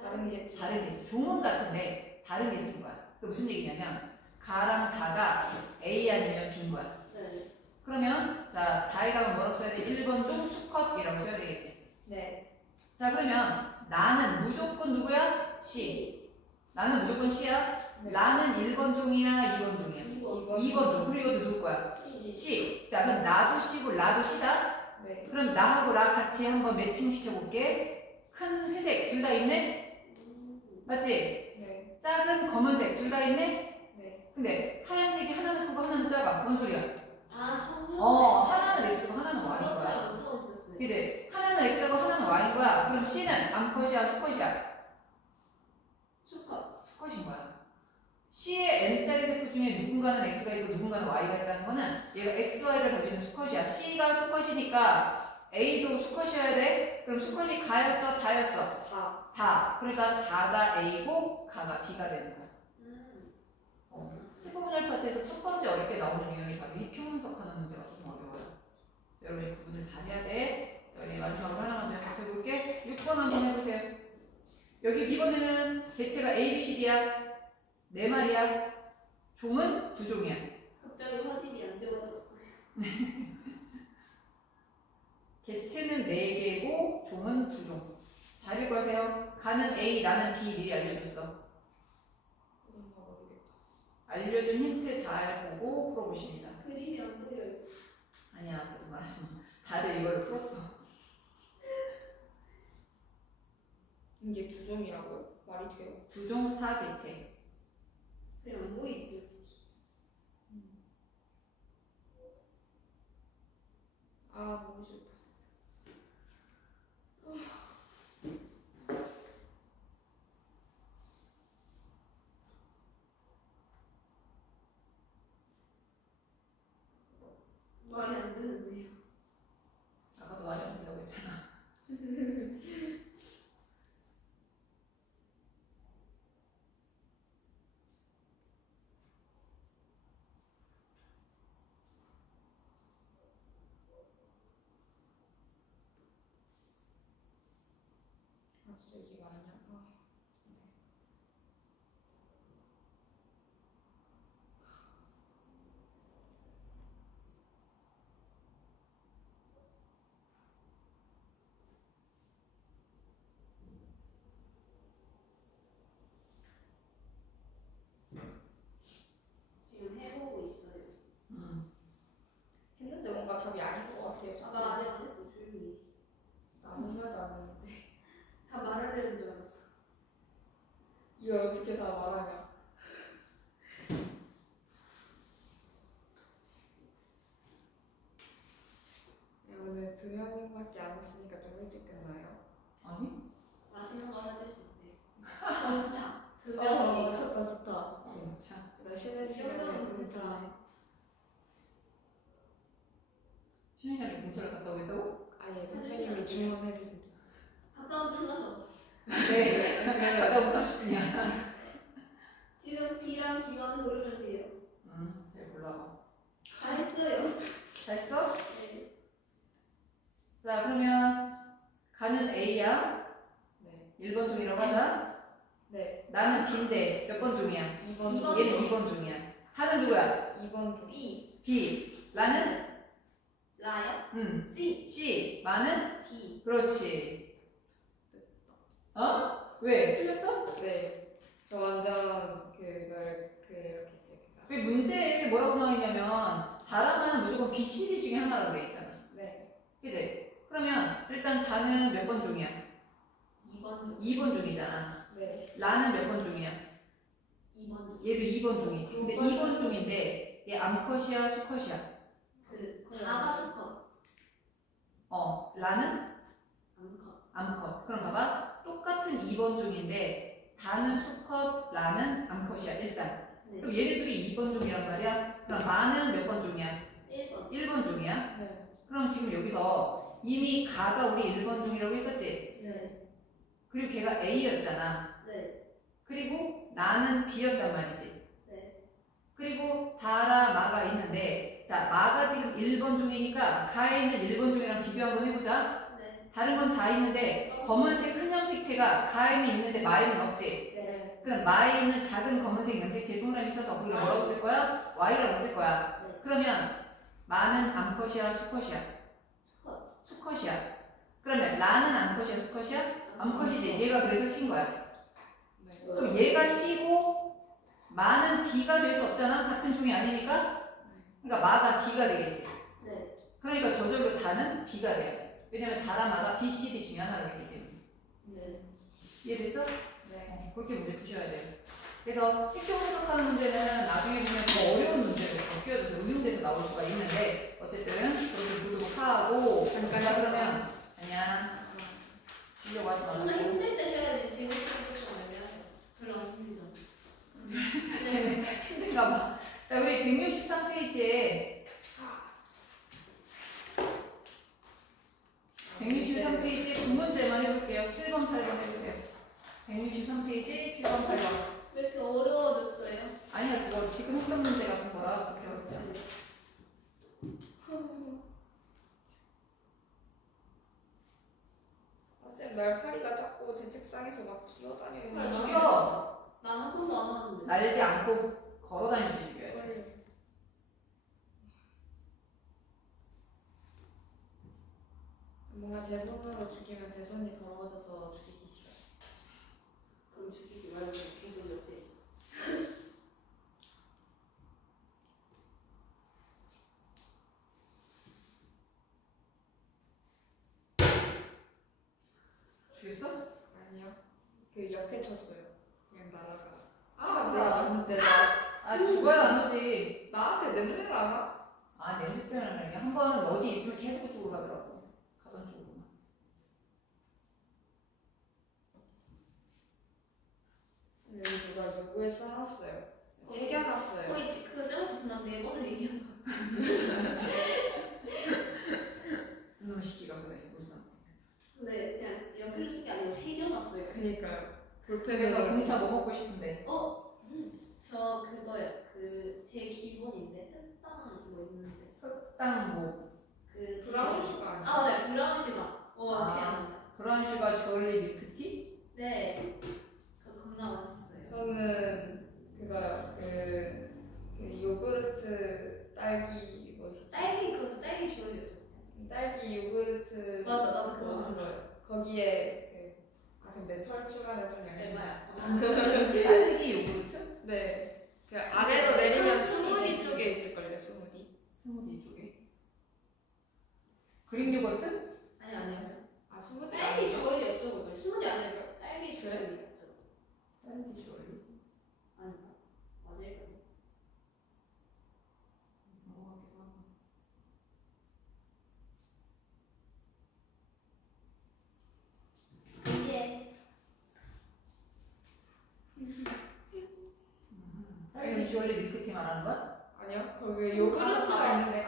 다른 게 다른 개체. 종은 같은데 다른 개체인 거야. 그 무슨 얘기냐면 가랑 다가 A 아니면 B인 거야. 네. 그러면 자, 다에다가 뭐라고 써야 돼? 1번 종 수컷이라고 써야 되겠지. 네. 자, 그러면 나는 무조건 누구야? C. 나는 무조건 C야. 네. 나는 1번 종이야, 2번 종이야? 2번 종. 그럼 이것도 누구 거야? C. 자, 그럼 나도 C고 나도 C다. 네. 그럼 나하고 나 같이 한번 매칭 시켜볼게. 큰 회색 둘 다 있네? 맞지? 네. 작은 검은색 둘 다 있네? 네. 근데 하얀색이 하나는 크고 하나는 작아. 뭔 소리야? 아, 성분. 하나는 X고 하나는 Y인 거야. 못하고 있었어요. 그지? 하나는 X고 하나는 Y인 거야. 그럼 C는 암컷이야, 수컷이야? 수컷. 수컷. x가 있고 누군가는 y가 있다는 거는 얘가 x, y를 가지고 있는 수컷이야. c가 수컷이니까 a도 수컷이어야 돼. 그럼 수컷이 가였어, 다였어? 다. 그러니까 다가 a고 가가 b가 되는 거야. 세부분열 파트에서 첫 번째 어렵게 나오는 유형이 바로 핵형 분석하는 문제가 조금 어려워요. 여러분이 구분을 잘 해야 돼. 여기 마지막으로 하나만 더 연습해볼게. 6번 한번 해보세요. 여기 이번에는 개체가 A, B, C, D야. 네 마리야. 종은 두 종이야. 갑자기 화질이 안 좋아졌어. 개체는 네 개고 종은 두 종. 잘 읽어보세요. 가는 A, 나는 B 미리 알려줬어. 알려준 힌트 잘 보고 풀어보십니다. 그림이 안 보여요. 아니야, 거짓말하지 마. 다들 이걸 풀었어. 이게 두 종이라고요? 말이 돼요? 두 종 사개체. 그냥 안 보이지. 아 너무 싫다. 말이 안 되는데요. 아까도 말이 안 된다고 했잖아. 아 진짜 이게 맞냐? 아. 지금 해보고 있어요. 했는데 뭔가 답이 아닌 것 같아요. 나 아직 안 했어. 조용히. 나 아무 말도 안 했는데. 다 말하려는 줄 알았어. 이걸 어떻게 다 말하냐? 야, 오늘 2명밖에 안 왔으니까 좀 일찍 끝나요? 아니? 맛있는 거 사줄 수 있대. 공차. 두 어, 명이니까. 좋다 좋다. 공차. 나 쉬는 시간에 공차. 쉬는 시간에 공차를 갔다 오겠다고? 아예 선생님이 주문해 주신. 갔다 온 상관없어. 네. 갔다 오고 30분이야. 지금 B랑 B만 고르면 돼요. 잘 골라봐. 다 했어요. 됐어? 네. 자, 그러면 가는 A야. 네. 1번 종이라고 하자. 네. 나는 B인데 몇 번 종이야? 2번. 이번. 얘는 2번 종이야. 타는 누구야? 2번 좀. B. B. 라는? 라요? C. C. 마는? B. 그렇지. 어? 왜? 틀렸어? 네. 저 완전 그걸 그렇게 했어요. 왜 문제에 뭐라고 나와있냐면 다라마는 무조건 B, C, D 중에 하나라고 돼 있잖아. 네. 그치? 그러면 일단 다는 몇 번 종이야? 2번. 2번 종이잖아. 네. 라는 몇 번 종이야? 2번. 얘도 2번 종이지. 근데 2번 종인데 얘 암컷이야, 수컷이야? 가가 수컷. 라는 암컷. 암컷. 그럼 봐봐. 똑같은 2번 종인데 다는 수컷, 라는 암컷이야, 일단. 네. 그럼 얘네들이 2번 종이란 말이야? 그럼 마는 몇 번 종이야? 1번. 1번 종이야? 네. 그럼 지금 여기서 이미 가가 우리 1번 종이라고 했었지? 네. 그리고 걔가 A였잖아. 네. 그리고 나는 B였단 말이지. 네. 그리고 다라, 마가 있는데 자, 마가 지금 1번 종이니까 가에 있는 1번 종이랑 비교 한번 해보자. 네. 다른 건 다 있는데 검은색 큰 염색체가 가에는 있는데 마에는 없지. 네. 그럼 마에 있는 작은 검은색 염색체 동그라미 쳐서 거기를 뭐라고 쓸 거야? Y라고 쓸 거야. 네. 그러면 마는 암컷이야, 수컷이야? 수컷. 수컷이야. 그러면 라는 암컷이야, 수컷이야? 암컷이지. 얘가 그래서 C인 거야. 네. 그럼 얘가 C고 마는 B가 될 수 없잖아. 같은 종이 아니니까. 그러니까 마가 D가 되겠지. 네. 그러니까 저절로 다는 B가 돼야지. 왜냐면 다랑 마가 B, C, D 중에 하나가 있기 때문에. 네. 이해됐어? 네. 그렇게 문제 푸셔야 돼요. 그래서 핵심 분석하는 문제는 나중에 보면 더 어려운 문제로 바뀌어져서 응용돼서 나올 수가 있는데 어쨌든 그렇게 보도록 하고 자 그러면 아니야 쉬려고 하지 좀 더 말고 힘들 때 쉬어야지. 지금 쉬는 거 별로 안 힘들잖아. 힘든가 봐. 자 우리 163페이지에 163페이지 구문제만 해볼게요. 7번, 8번 해보세요. 163페이지 7번, 8번. 왜 이렇게 어려워졌어요? 아니야, 그거 지금 했던 문제 같은 거라 그렇게 어렵지 않아. 쌤 날파리가 자꾸 제 책상에서 막 기어다니는 아, 죽여! 난 한 번도 안 하는데. 날지 않고 걸어다니면서 죽여야지. 뭔가 제 손으로 죽이면 제 손이 더러워져서 죽이기 싫어요. 그럼 죽이지 말고 계속 옆에 있어. 죽였어? 아니요. 그 옆에 쳤어요. 그냥 날아가. 네, 죽어야 안 오지. 나한테 냄새 나나? 아, 냄새 표현을 하냐? 한번 어디 있으면 계속 그쪽으로 가더라고. 가던 쪽으로만. 여기 누가 요구에 써놨어요. 새겨놨어요. 거기 그거 쌤한테 난 4번을 얘기한 거. 그놈 시키가 그래, 울산. 근데 그냥 연필로 쓴 게 아니고 새겨놨어요. 그니까요. 그래서 볼펜으로. 공차 뭐 먹고 싶은데? 저 그거요. 그 제 기본인데 흑당 뭐 있는데. 흑당 뭐, 그 브라운 슈가 아니야? 아 맞아요. 브라운 슈가. 아. 태어난다. 브라운 슈가 주얼리 밀크티? 네. 그거 겁나 맛있어요. 저는 그거요. 그 요구르트 딸기 뭐지? 딸기 그것도 딸기 주얼리였죠. 딸기 요구르트. 맞아, 나도 그거 알아. 그거요. 거기에 근데 털 추가는 좀 양심. 에바야. 딸기 요구르트? 네. 그 아래로 내리면 스무디 쪽에 있을걸요. 스무디. 스무디 쪽에. 그릭 요거트? 아니 아니요. 아 스무디. 딸기 아니에요? 주얼리였죠, 그걸. 스무디 아니에요? 딸기 주얼리였죠. 딸기 주얼리? 아닌가? 맞을까요? 그런 것 같기도 하고. 이게 딸기 주얼리 밀크티 말하는 거야? 아니요. 거기 요구르트가 있는데.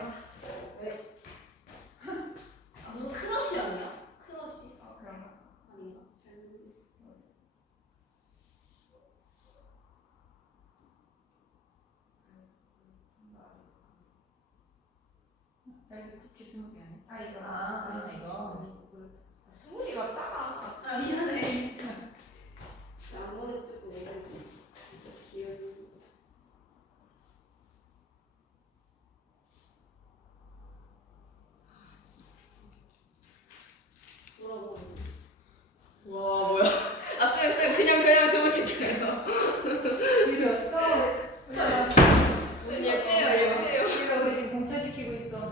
아, 무슨 크러쉬 아니야? 크러쉬. 그런가? 아닌가? 잘 모르겠어. 딸기 쿠키 스무디 아니야? 아 이거. 아니네 이거. 스무디 맞잖아. 아 미안해. 나무는 조금 내가 기억. 뭐라고? 와 뭐야? 쌤 그냥 주무실게요. 지렸어? 예뻐요. 지가 우리 지금 공차시키고 있어.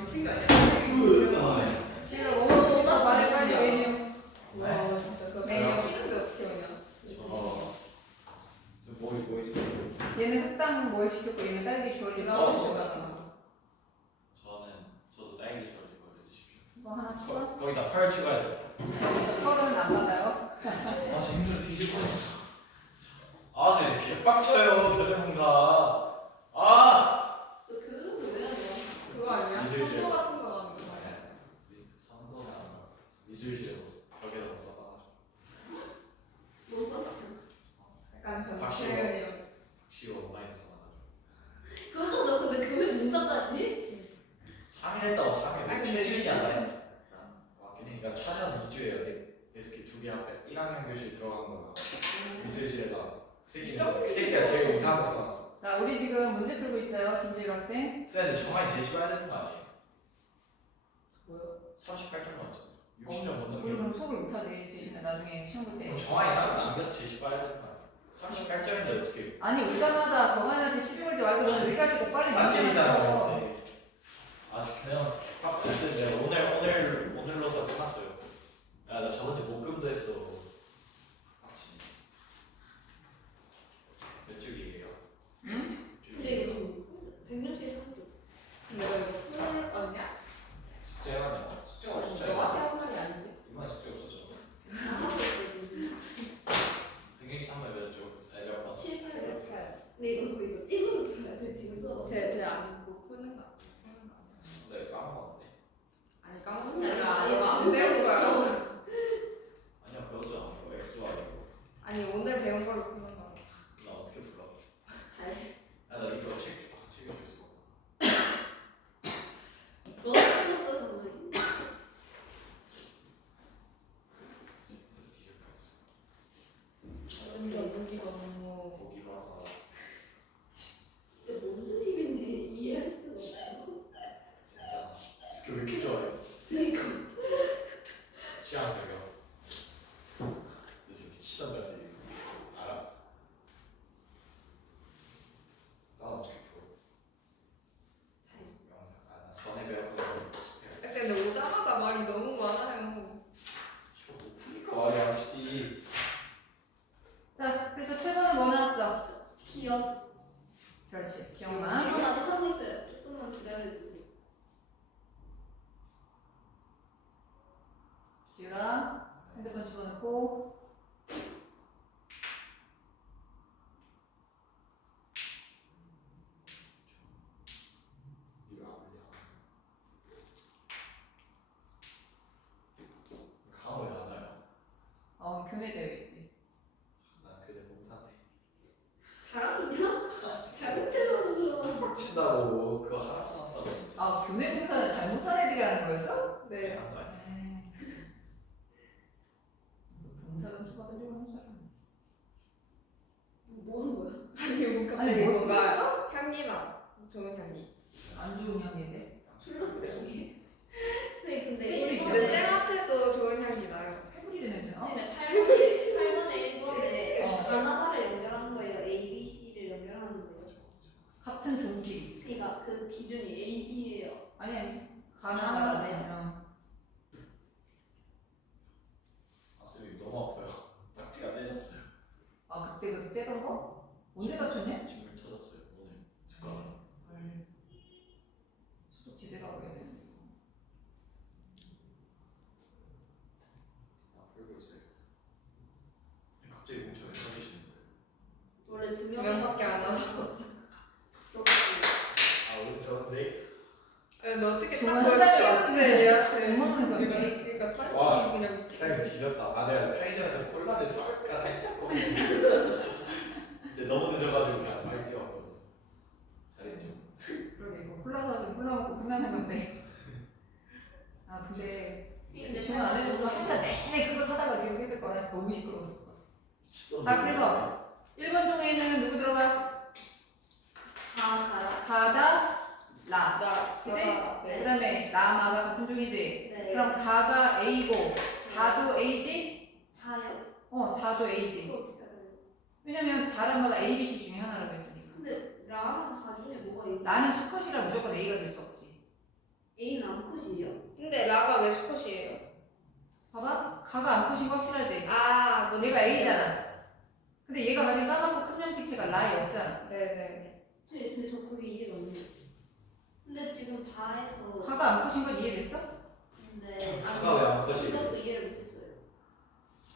미친 거 아니야? 지가 뭐 먹고 싶어 말해 빨리 메뉴. 와 진짜 그거 메뉴. 시키는데 어떻게 오냐? 뭐 있어요? 얘는 흑당 뭐 시켰고 얘는 딸기 주얼리 브라운 쿠키 슈가 시켰어. 저도 딸기 주얼리 걸려주십시오. 이거 하나 추가? 거기다 펄 추가해서. 여기서 펄은 안 받아요? 아, 저 힘들어 뒤질 뻔했어. 아, 저 이제 개빡쳐요 교대봉사. 아. 너 교수님 왜 하냐? 그거 아니야? 미술실. 선도 같은 거 하는 거. 선도나 미술실에 벽에다 뭐 써봐. 못 써? 약간 좀 박시호. 표현이요. 박시호 온라인으로 써가지고. 그거 너 근데 교회 봉사까지? 3일 했다고 3일. 아니 근데 취직이 안 돼. 미술실. 맞긴 해. 그러니까 차전 2주예요. 데스크 2개 앞에 1학년 교실 들어간 거랑 미술실에다 새끼가 제일 이상한 거 써놨어. 자 우리 지금 문제 풀고 있어요. 김재일 학생. 쌤, 정말 제시해야 되는 거 아니에요? 뭐요? 38점 맞죠? 60점 못 우리 넘기고. 그럼 수업을 못하지. 대신에 나중에 시험 볼 때. 그럼 정한이 따로 남겨서 제시해야 되는 거 아니에요? 38점인데 어떻게? 아니 오자마자 경환이한테 시비 걸지 말고 너는 왜 이렇게 해서 빨리 사실이잖아요, 만들어서. 쌤. 아직 그냥 빡빡했어요. 내가 오늘로써 끝났어요. 야, 나 저번주 목금도 했어. 빡치네. 몇 쪽이에요? 근데 이거 지금 100년씩 상도. 근데 이거 풀 언냐? 숙제하냐? 숙제가 없었죠? 너한테 한 말이 아닌데. 이번에 숙제 없었죠? 다 하고 있어, 지금. 163번 몇 쪽? 몇 번? 7, 8, 8. 근데 이건 거의 너 찍은 그렇지. 기억나? 이거 나도 하고 있어요. 조금만 기다려주세요. 지우라 핸드폰 집어넣고. 이거 아플리야. 강원 왜안 와요? 교내 대회 있대. 난 그래 봉사네. 잘하느냐? 잘못해서 그런 거. 친다고 그거 하나씩 한다고 진짜. 교내 봉사는 잘못한 애들이 하는 거였어? 네. 안 와요. 봉사 점수 받으려고 하는 사람. 뭐 한 거야? 아니 뭐 아니 갑자기 뭘 뭔가 뿌렸어? 향기나 좋은 향기. 안 좋은 향인데. 네, 근데 페브리즈. 근데 쌤한테도 좋은 향기 나요. 페브리즈 냄새나? 근데 8번에 1번에 어. 가나다를 연결하는 거예요. A, B, C를 연결하는 거예요. 같은 종끼리. 그러니까 그 기준이 A, B예요. 아니 가나다라. 아 쌤이 너무 아파요. 딱지가 떼졌어요. 그때 그 떼던 거? 언제 다쳤냐? 진물 터졌어요 오늘 숟가락. 소독 제대로 하고 해야 되는데. 아 풀고 있어요. 갑자기 뭉쳐 왜 터지시는 거예요? 원래 두 두 명이 명밖에 안 와서. 아 오늘 저인데. 아니 너 어떻게 중간 딱 한 달이 보여줄게 왔으면 얘한테. 못 먹는 건데. 그러니까 와. 타이밍이 그냥 그냥 뒤졌다. 아 내가 편의점에서 콜라를 사올까 살짝 고민했는데 근데 너무 늦어가지고 그냥 빨리 뛰어왔거든요. 잘했죠. 그러게 이거 콜라 사서 콜라 먹고 끝나는 건데. 근데 주문 안 해줬으면 한 시간 내내 그거 사다가 계속 했을 거야. 너무 시끄러웠을 거야. 그래서 1번 종에는 누구 들어가? 가다, 라. 나 그지? 네. 그 다음에 나마가 같은 종이지? 네. 그럼 가가 A고 다도 A지? 다요. 다도 A지. 이거 어떻게 알아요? 왜냐면 다란 마가 A, B, C 중에 하나라고 했으니까. 근데 라랑 다 중에 뭐가 있나? 나는 수컷이라 무조건 A가 될 수 없지. A는 암컷이에요? 근데 라가 왜 수컷이에요? 봐봐. 가가 암컷인 거 확실하지? 아, 뭐 얘가 A잖아. 근데 얘가 가진 까맣고 큰 염색체가 라에 없잖아. 네네. 근데 저 그게 이해가 안 돼요. 근데 지금 다해서 가가 암컷인 건 이해됐어? 근데 가가 왜 암컷이에요? 그것도 이해를 못했어요.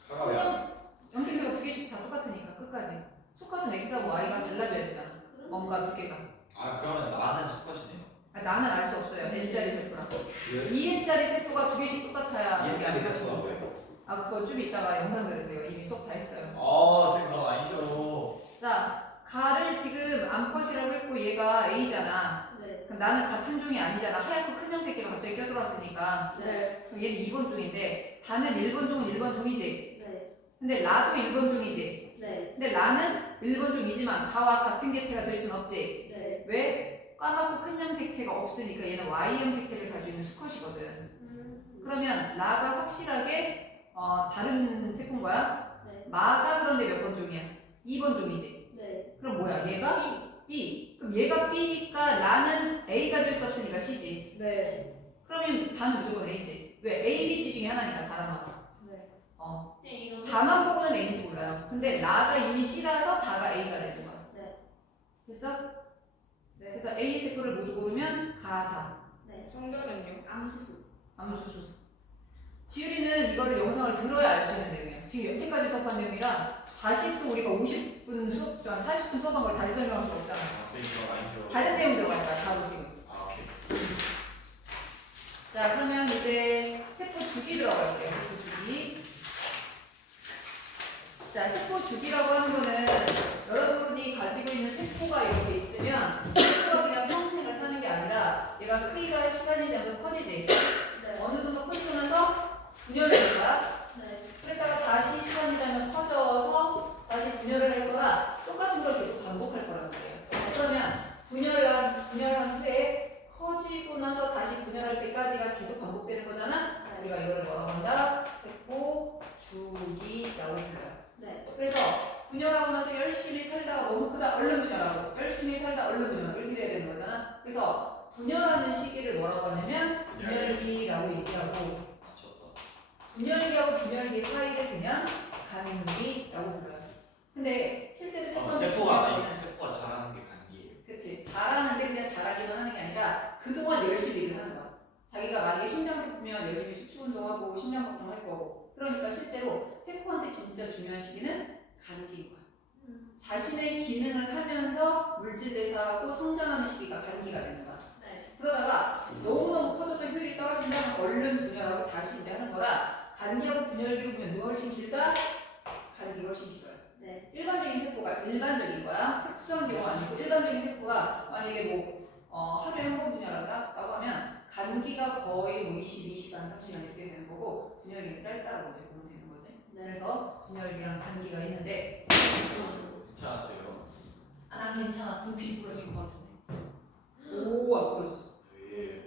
가가 왜 안? 염색체가 두 개씩 다 똑같으니까 끝까지. 수컷은 X하고 Y가 달라져야 되잖아. 뭔가 두 개가. 아 그러면 나는 수컷이네요. 나는 알 수 없어요. N짜리 세포랑. 왜? 2N짜리 세포가 두 개씩 똑같아야. 이해짜리 이게 세포가 암컷이고. 뭐예요? 그거 좀 이따가 영상 들으세요. 이미 수업 다 했어요. 쌤 그건 아니죠. 자, 가를 지금 암컷이라고 했고 얘가 A잖아. 네. 그럼 나는 같은 종이 아니잖아. 하얗고 큰 염색체가 갑자기 껴들어왔으니까. 네. 그럼 얘는 2번 종인데 다는 1번 종은 1번 종이지. 네. 근데 라도 1번 종이지. 네. 근데 라는 1번 종이지만 가와 같은 개체가 될 순 없지. 네. 왜? 까맣고 큰 염색체가 없으니까 얘는 Y 염색체를 가지고 있는 수컷이거든. 그러면 라가 확실하게 다른 세포인 거야? 네. 마가 그런데 몇 번 종이야? 2번 종이지. 네. 그럼 뭐야? 얘가 B. 그럼 얘가 B니까 라는 A가 될 수 없으니까 C지. 네. 그러면 다는 무조건 A지. 왜? A, B, C 중에 하나니까 다라마가. 네. 네, 이거 다만 보고는 A인지 몰라요. 근데 라가 이미 C라서 다가 A가 되는 거야. 네. 됐어? 네. 그래서 A 세포를 모두 고르면 가다. 네. 성별은요? 암수수. 암수수. 지율이는 이거를 영상을 들어야 알 수 있는 내용이에요. 지금 여태까지 수업한 내용이라 다시 또 우리가 50분 수업, 40분 수업한 걸 다시 설명할 수 없잖아. 쌤 그건 아니죠. 다른 내용 들어갈 거야, 바로 지금. 오케이. 자, 그러면 이제 세포 주기 들어갈게요. 세포 주기. 자, 세포 주기라고 하는 거는 여러분이 가지고 있는 세포가 이렇게 있으면 세포가 그냥 평생을 사는 게 아니라 얘가 크기가 시간이 지나면서 커지지. 네. 어느 정도 커지고 나서 분열을 할 거야. 네. 그랬다가 다시 시간이 지나면 커져서 다시 분열을 할 거라 똑같은 걸 계속 반복할 거란 말이에요. 그러면 분열한 후에 커지고 나서 다시 분열할 때까지가 계속 반복되는 거잖아. 우리가 이거를 뭐라고 한다? 세포 주기라고 불러요. 네. 그래서 분열하고 나서 열심히 살다가 너무 크다 얼른 분열하고 열심히 살다 얼른 분열 이렇게 돼야 되는 거잖아. 그래서 분열하는 시기를 뭐라고 하냐면 분열기라고 얘기하고 맞췄다. 분열기하고 분열기 사이를 그냥 간기라고 불러요. 근데 실제로 세포는 세포가 아니고 세포가 자라는 게 간기예요. 그치. 그동안 열심히 일을 하는 거야. 자기가 만약에 심장세포면 열심히 수축 운동하고 심장박동 할 거고. 그러니까 실제로 세포한테 진짜 중요한 시기는 간기인 거야. 자신의 기능을 하면서 물질 대사하고 성장하는 시기가 간기가 되는 거야. 네. 그러다가 너무너무 커져서 효율이 떨어진다면 얼른 분열하고 다시 이제 하는 거라 간기하고 분열기로 보면 누가 훨씬 길다? 간기가 훨씬 길어요. 네. 일반적인 세포가 일반적인 거야. 특수한 경우가 아니고 일반적인 세포가 만약에 하루에 한 번 분열한다? 라고 하면 간기가 거의 22시간, 3시간 이렇게 되는 거고 분열기는 짧다라고 이제 보면 되는 거지. 그래서 분열기랑 간기가 있는데 괜찮았어요. 난 괜찮아. 불필 부러진 것 같은데. 오, 안 부러졌어. 예.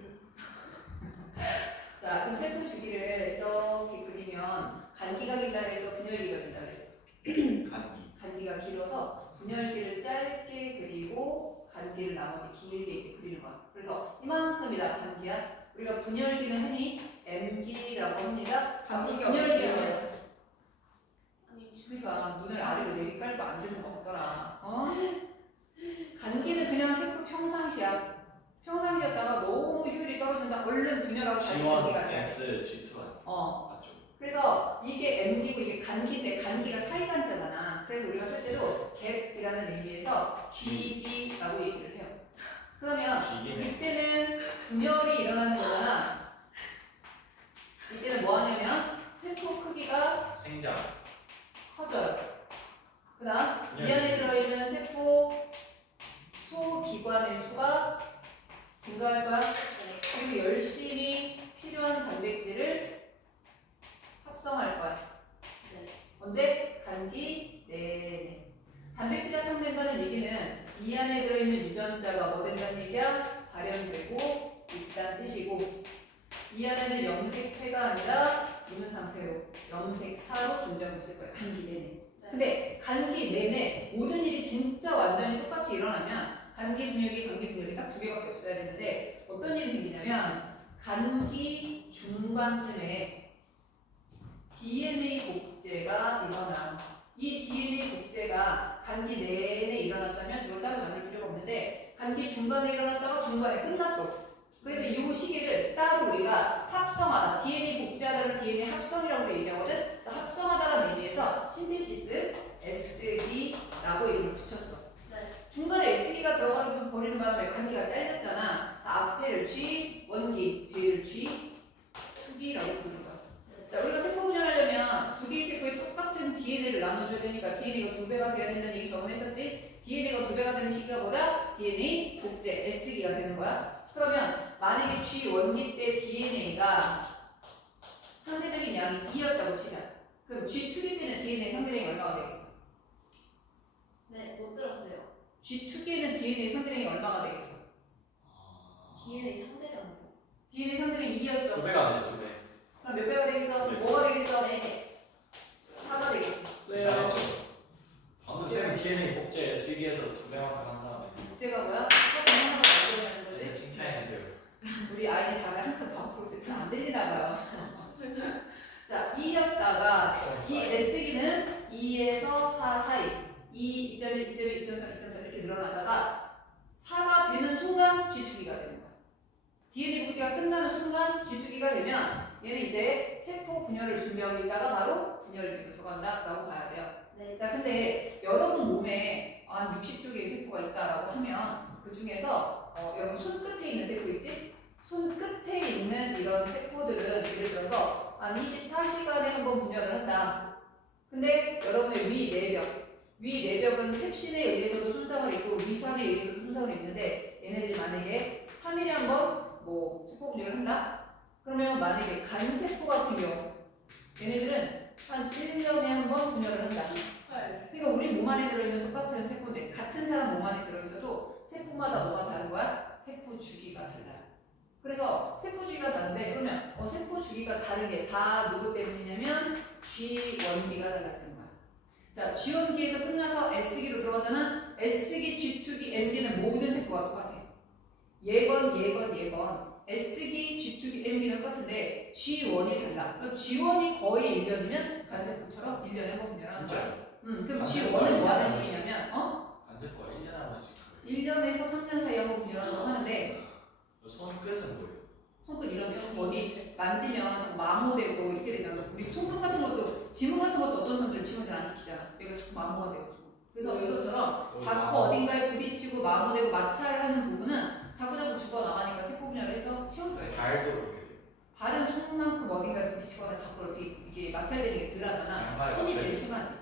자, 그럼 세포 주기를 이렇게 그리면 간기가 길다 그래서 분열기가 길다 그랬어. 간기가 길어서 분열기를 짧게 그리고 간기를 나머지 길게 이제 그리는 거야. 그래서 이만큼이다 간기야. 우리가 분열기는 흔히 M기라고 합니다. 간기가 분열기는 아니 그러니까 눈을 아래로 내리깔고 안 되는 거 없더라. 간기는 그냥 세포 평상시야. 평상시였다가 너무 효율이 떨어진다. 얼른 분열하고 다시 간기가 돼. G1, S, G2 아니에요? 맞죠? 그래서 이게 M기고 이게 간기인데 간기가 사이간자잖아. 그래서 우리가 쓸 때도 갭이라는 의미에서 G기라고 얘기를 해요. 그러면 G기네. 이때는 분열이 일어나는 거잖아. 이때는 뭐 하냐면 세포 크기가 생장. 커져요. 그 다음 이 분열이 안에 들어있는 세포 소기관의 수가 증가할 거야. 그리고 열심히 필요한 단백질을 합성할 거야. 언제? 간기 내내. 단백질 합성된다는 얘기는 이 안에 들어있는 유전자가 뭐 된다는 얘기야? 발현되고 있다는 뜻이고 이 안에는 염색체가 아니라 무슨 상태로? 염색사로 존재하고 있을 거야. 간기 내내. 근데 간기 내내 모든 일이 진짜 완전히 똑같이 일어나면 간기 분열기, 간기 분열기 딱 두 개밖에 없어야 되는데 어떤 일이 생기냐면 간기 중반쯤에 DNA 복제가 일어나. 이 DNA 복제가 간기 내내 일어났다면 이걸 따로 나눌 필요가 없는데 간기 중간에 일어났다가 중간에 끝났고 그래서 이 시기를 따로 우리가 합성하다, DNA 복제하다를 DNA 합성이라고 얘기하거든. 그래서 합성하다라는 의미에서 신테시스 S기라고 이름을 붙였어. 중간에 S기가 들어가 버리는 바람에 간기가 잘렸잖아. 앞뒤를 G, 원기, 뒤를 G, 투기라고 부르는 거야. 자, 우리가 세포 분열하려면 두 개의 세포에 똑같은 DNA를 나눠줘야 되니까 DNA가 2배가 돼야 된다는 얘기 저번에 했었지? DNA가 2배가 되는 시기가 뭐다? DNA 복제 S기가 되는 거야. 그러면 만약에 G1기 때 DNA가 상대적인 양이 2였다고 치자. 그럼 G2기 때는 DNA 상대량이 얼마가 되겠어? 네, 못 들었어요. G2기에는 DNA 상대량이 얼마가 되겠어? DNA 상대량으로. DNA 상대량이 2였어. 2배가 되죠, 2배. 그럼 몇 배가 되겠어? 네. 뭐가 되겠어? 4개. 4가 되겠지. 잘했죠. 방금 쌤은 DNA 복제 S기에서 2배만큼 한 다음에 복제가 뭐야? 똑같은 하나가 만들어내는 거지? 네, 칭찬해주세요. 우리 아이는 다음에 한칸 더 프로세스 안 들리나 봐요. 자, 2였다가 이 S기는 2에서 4 사이 2, 2.1, 2.1, 2.3, 2.4 이렇게 늘어나다가 4가 되는 순간 G2기가 되는 거야. DNA 복제가 끝나는 순간 G2기가 되면 얘는 이제 세포 분열을 준비하고 있다가 바로 분열기로 들어간다라고 봐야 돼요. 네. 자, 근데 여러분 몸에 한 60쪽의 세포가 있다라고 하면 그 중에서 여러분 손끝에 있는 세포 있지? 손끝에 있는 이런 세포들은 예를 들어서 한 24시간에 한 번 분열을 한다. 근데 여러분의 위 내벽은 펩신에 의해서도 손상을 입고 위산에 의해서도 손상을 입는데 얘네들이 만약에 3일에 한 번 뭐 세포 분열을 한다? 그러면 만약에 간세포 같은 경우 얘네들은 한 1년에 한 번 분열을 한다. 그러니까 우리 몸 안에 들어있는 똑같은 세포인데 같은 사람 몸 안에 들어있어도 세포마다 뭐가 다른 거야? 세포 주기가 달라요. 그래서 세포 주기가 다른데 그러면 세포 주기가 다른 게 다 누구 때문이냐면 G1기가 달라지는 거야. 자, G1기에서 끝나서 S기로 들어가잖아. S기, G2기, M기는 모든 세포가 똑같아. 예건, S기, G2기, M기는 똑같은데 G1이 달라. 그럼 G1이 거의 1년이면 간세포처럼 1년에 한 번 분열하는 거야. 그럼 G1은 뭐 하는 시기냐면 간세포가 1년에 한 번씩 1년에서 3년 사이에 한 번 분열한다고 하는데 손 우리 소문 같은 것도 지문 같은 것도 어떤 사람들은 지문 잘 안 지키잖아. 얘가 자꾸 마모가 돼가지고. 그래서 이것처럼 자꾸 어딘가에 부딪히고 마모되고 마찰하는 부분은 자꾸자꾸 죽어나가니까 세포 분열을 해서 치워줘야 돼. 발도 그렇게 돼요. 발은 손만큼 어딘가에 부딪히거나 자꾸 이렇게 이게 마찰되는 게 덜하잖아. 양발이 손이 맞춰야 제일 돼. 심하지.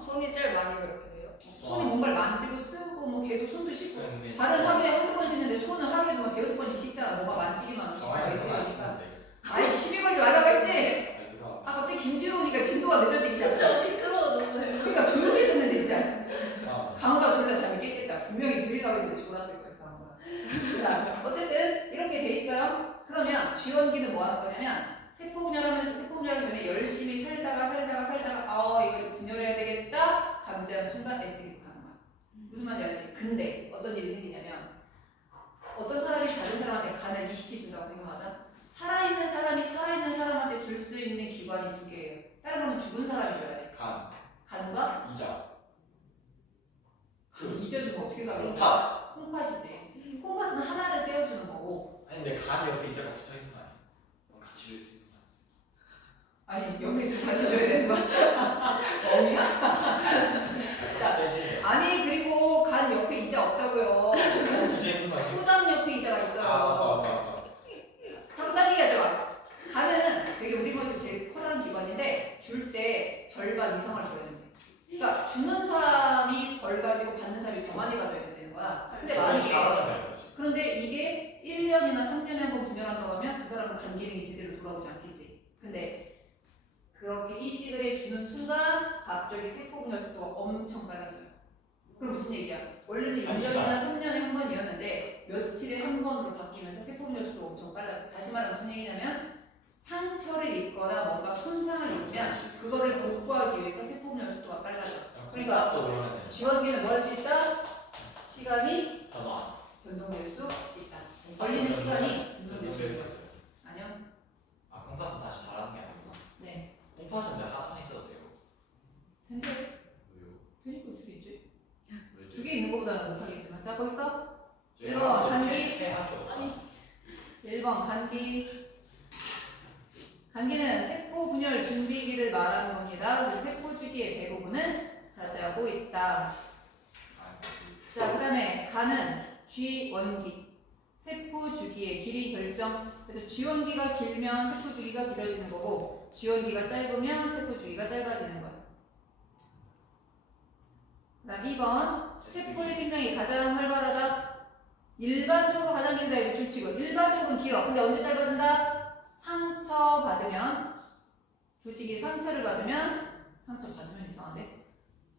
손이 제일 많이 그렇게 돼요. 손이 뭔가를 만지고 쓰고 뭐 계속 손도 씻고 그냥 발은 하루에 한두 번 씻는데 손은 하루에도 막 대여섯 번씩 씻잖아. 뭐가 만지기만 하면 정확히 손안 씻고 씻는데. 아이 시비 걸지 말라고 했지? 아 죄송합니다. 아 갑자기 김지로 오니까 진도가 늦어지기 좀 시작했어. 시끄러워졌어요. 그러니까 조용히 있었는데 진짜 죄송합니다. 강우가 졸라 잠이 깼겠다. 분명히 둘이서 하고 있을 때 졸았을 거야 강우가. 자, 어쨌든 이렇게 돼 있어요. 그러면 쥐원기는 뭐 하는 거냐면 세포 분열하면서 세포 분열 전에 열심히 살다가 이거 분열해야 되겠다 감지하는 순간 S기로 가는 거야. 무슨 말인지 알지? 근데 어떤 일이 생기냐면 어떤 사람이 다른 사람한테 간을 이식해준다고 생각하자. 살아있는 사람이 살아있는 사람한테 줄 수 있는 기관이 두 개예요. 다른 거는 죽은 사람이 줘야 돼. 간, 간과 이자, 잊어주면 어떻게 살아? 콩팥. 콩팥이지. 콩팥은 하나를 떼어주는 거고. 아니 근데 간 옆에 이자가 붙어 있는 거 아니야? 그럼 같이 줄 수 있는 거 아니야? 아니 옆에 있어 맞춰줘야 되는 거야? 어미야? 같이 떼지. 아니 그리고 간 옆에 이자 없다고요. 이제 있는 거 아니야? 소장 옆에 이자가 있어요. 맞다. 적당히 하지 마. 간은 되게 우리 몸에서 제일 커다란 기관인데 줄 때 절반 이상을 줘야 된대. 그러니까 주는 사람이 덜 가지고 받는 사람이 더 많이 가져야 된다는 거야. 근데 만약에 잘하잖아요, 사실. 그런데 이게 1년이나 3년에 한 번 분열한다고 하면 그 사람은 간 기능이 제대로 돌아오지 않겠지. 근데 그렇게 이식을 해주는 순간 갑자기 세포 분열 속도가 엄청 빨라져요. 그럼 무슨 얘기야? 원래는 1년이나 3년에 한 번이었는데 며칠에 한 번으로 바뀌면서 세포 분열 속도가 엄청 빨라져. 다시 말하면 무슨 얘기냐면 상처를 입거나 뭔가 손상을 입으면 그거를 복구하기 위해서 세포 분열 속도가 빨라져. 그러니까 또 그러면 지원기는 뭐 할 수 있다? 시간이 변화. 변동될 수 있다. 걸리는 시간이 변동될 수 있어. 있어요. 아니요. 아 콩팥은 다시 자라는 게 아니구나. 네. 콩팥은 내가 하나 있어도 돼요. 된대. 왜요? 되니까 주겠지. 왜 두 개 있는 것보다는 못하겠지만. 자, 거기서 저희 1번 하나 감기. 해하죠. 아니 1번 감기. 감기는 세포 분열 준비기를 말하는 겁니다. 그리고 세포 주기의 대부분은 차지하고 있다. 자, 그 다음에 간은 G원기. 세포 주기의 길이 결정. 그래서 G원기가 길면 세포 주기가 길어지는 거고, G원기가 짧으면 세포 주기가 짧아지는 거야. 그 다음 2번. 세포의 생장이 가장 활발하다. 일반적으로 가장 길다. 이거 줄치고. 일반적으로는 길어. 근데 언제 짧아진다? 상처 받으면, 조직이 상처를 받으면, 상처 받으면 이상한데?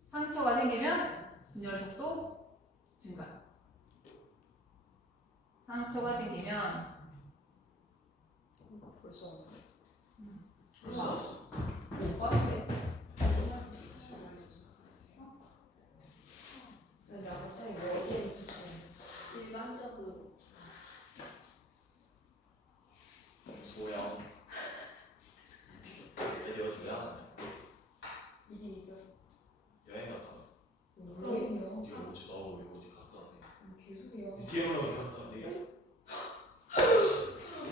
상처가 생기면 분열 속도 증가. 상처가 생기면 벌써 못 봤는데? 근데 아까 쌤이 뭐 어디에 붙였어요? 일반적으로 소형. 애들 어디 하나? 일이 있었어. 여행 갔다 와. 그럼요. 네가 뭐지? 너 왜 어디 갔다 왔니? 계속이요. 네 뒤에 어디 갔다 왔니?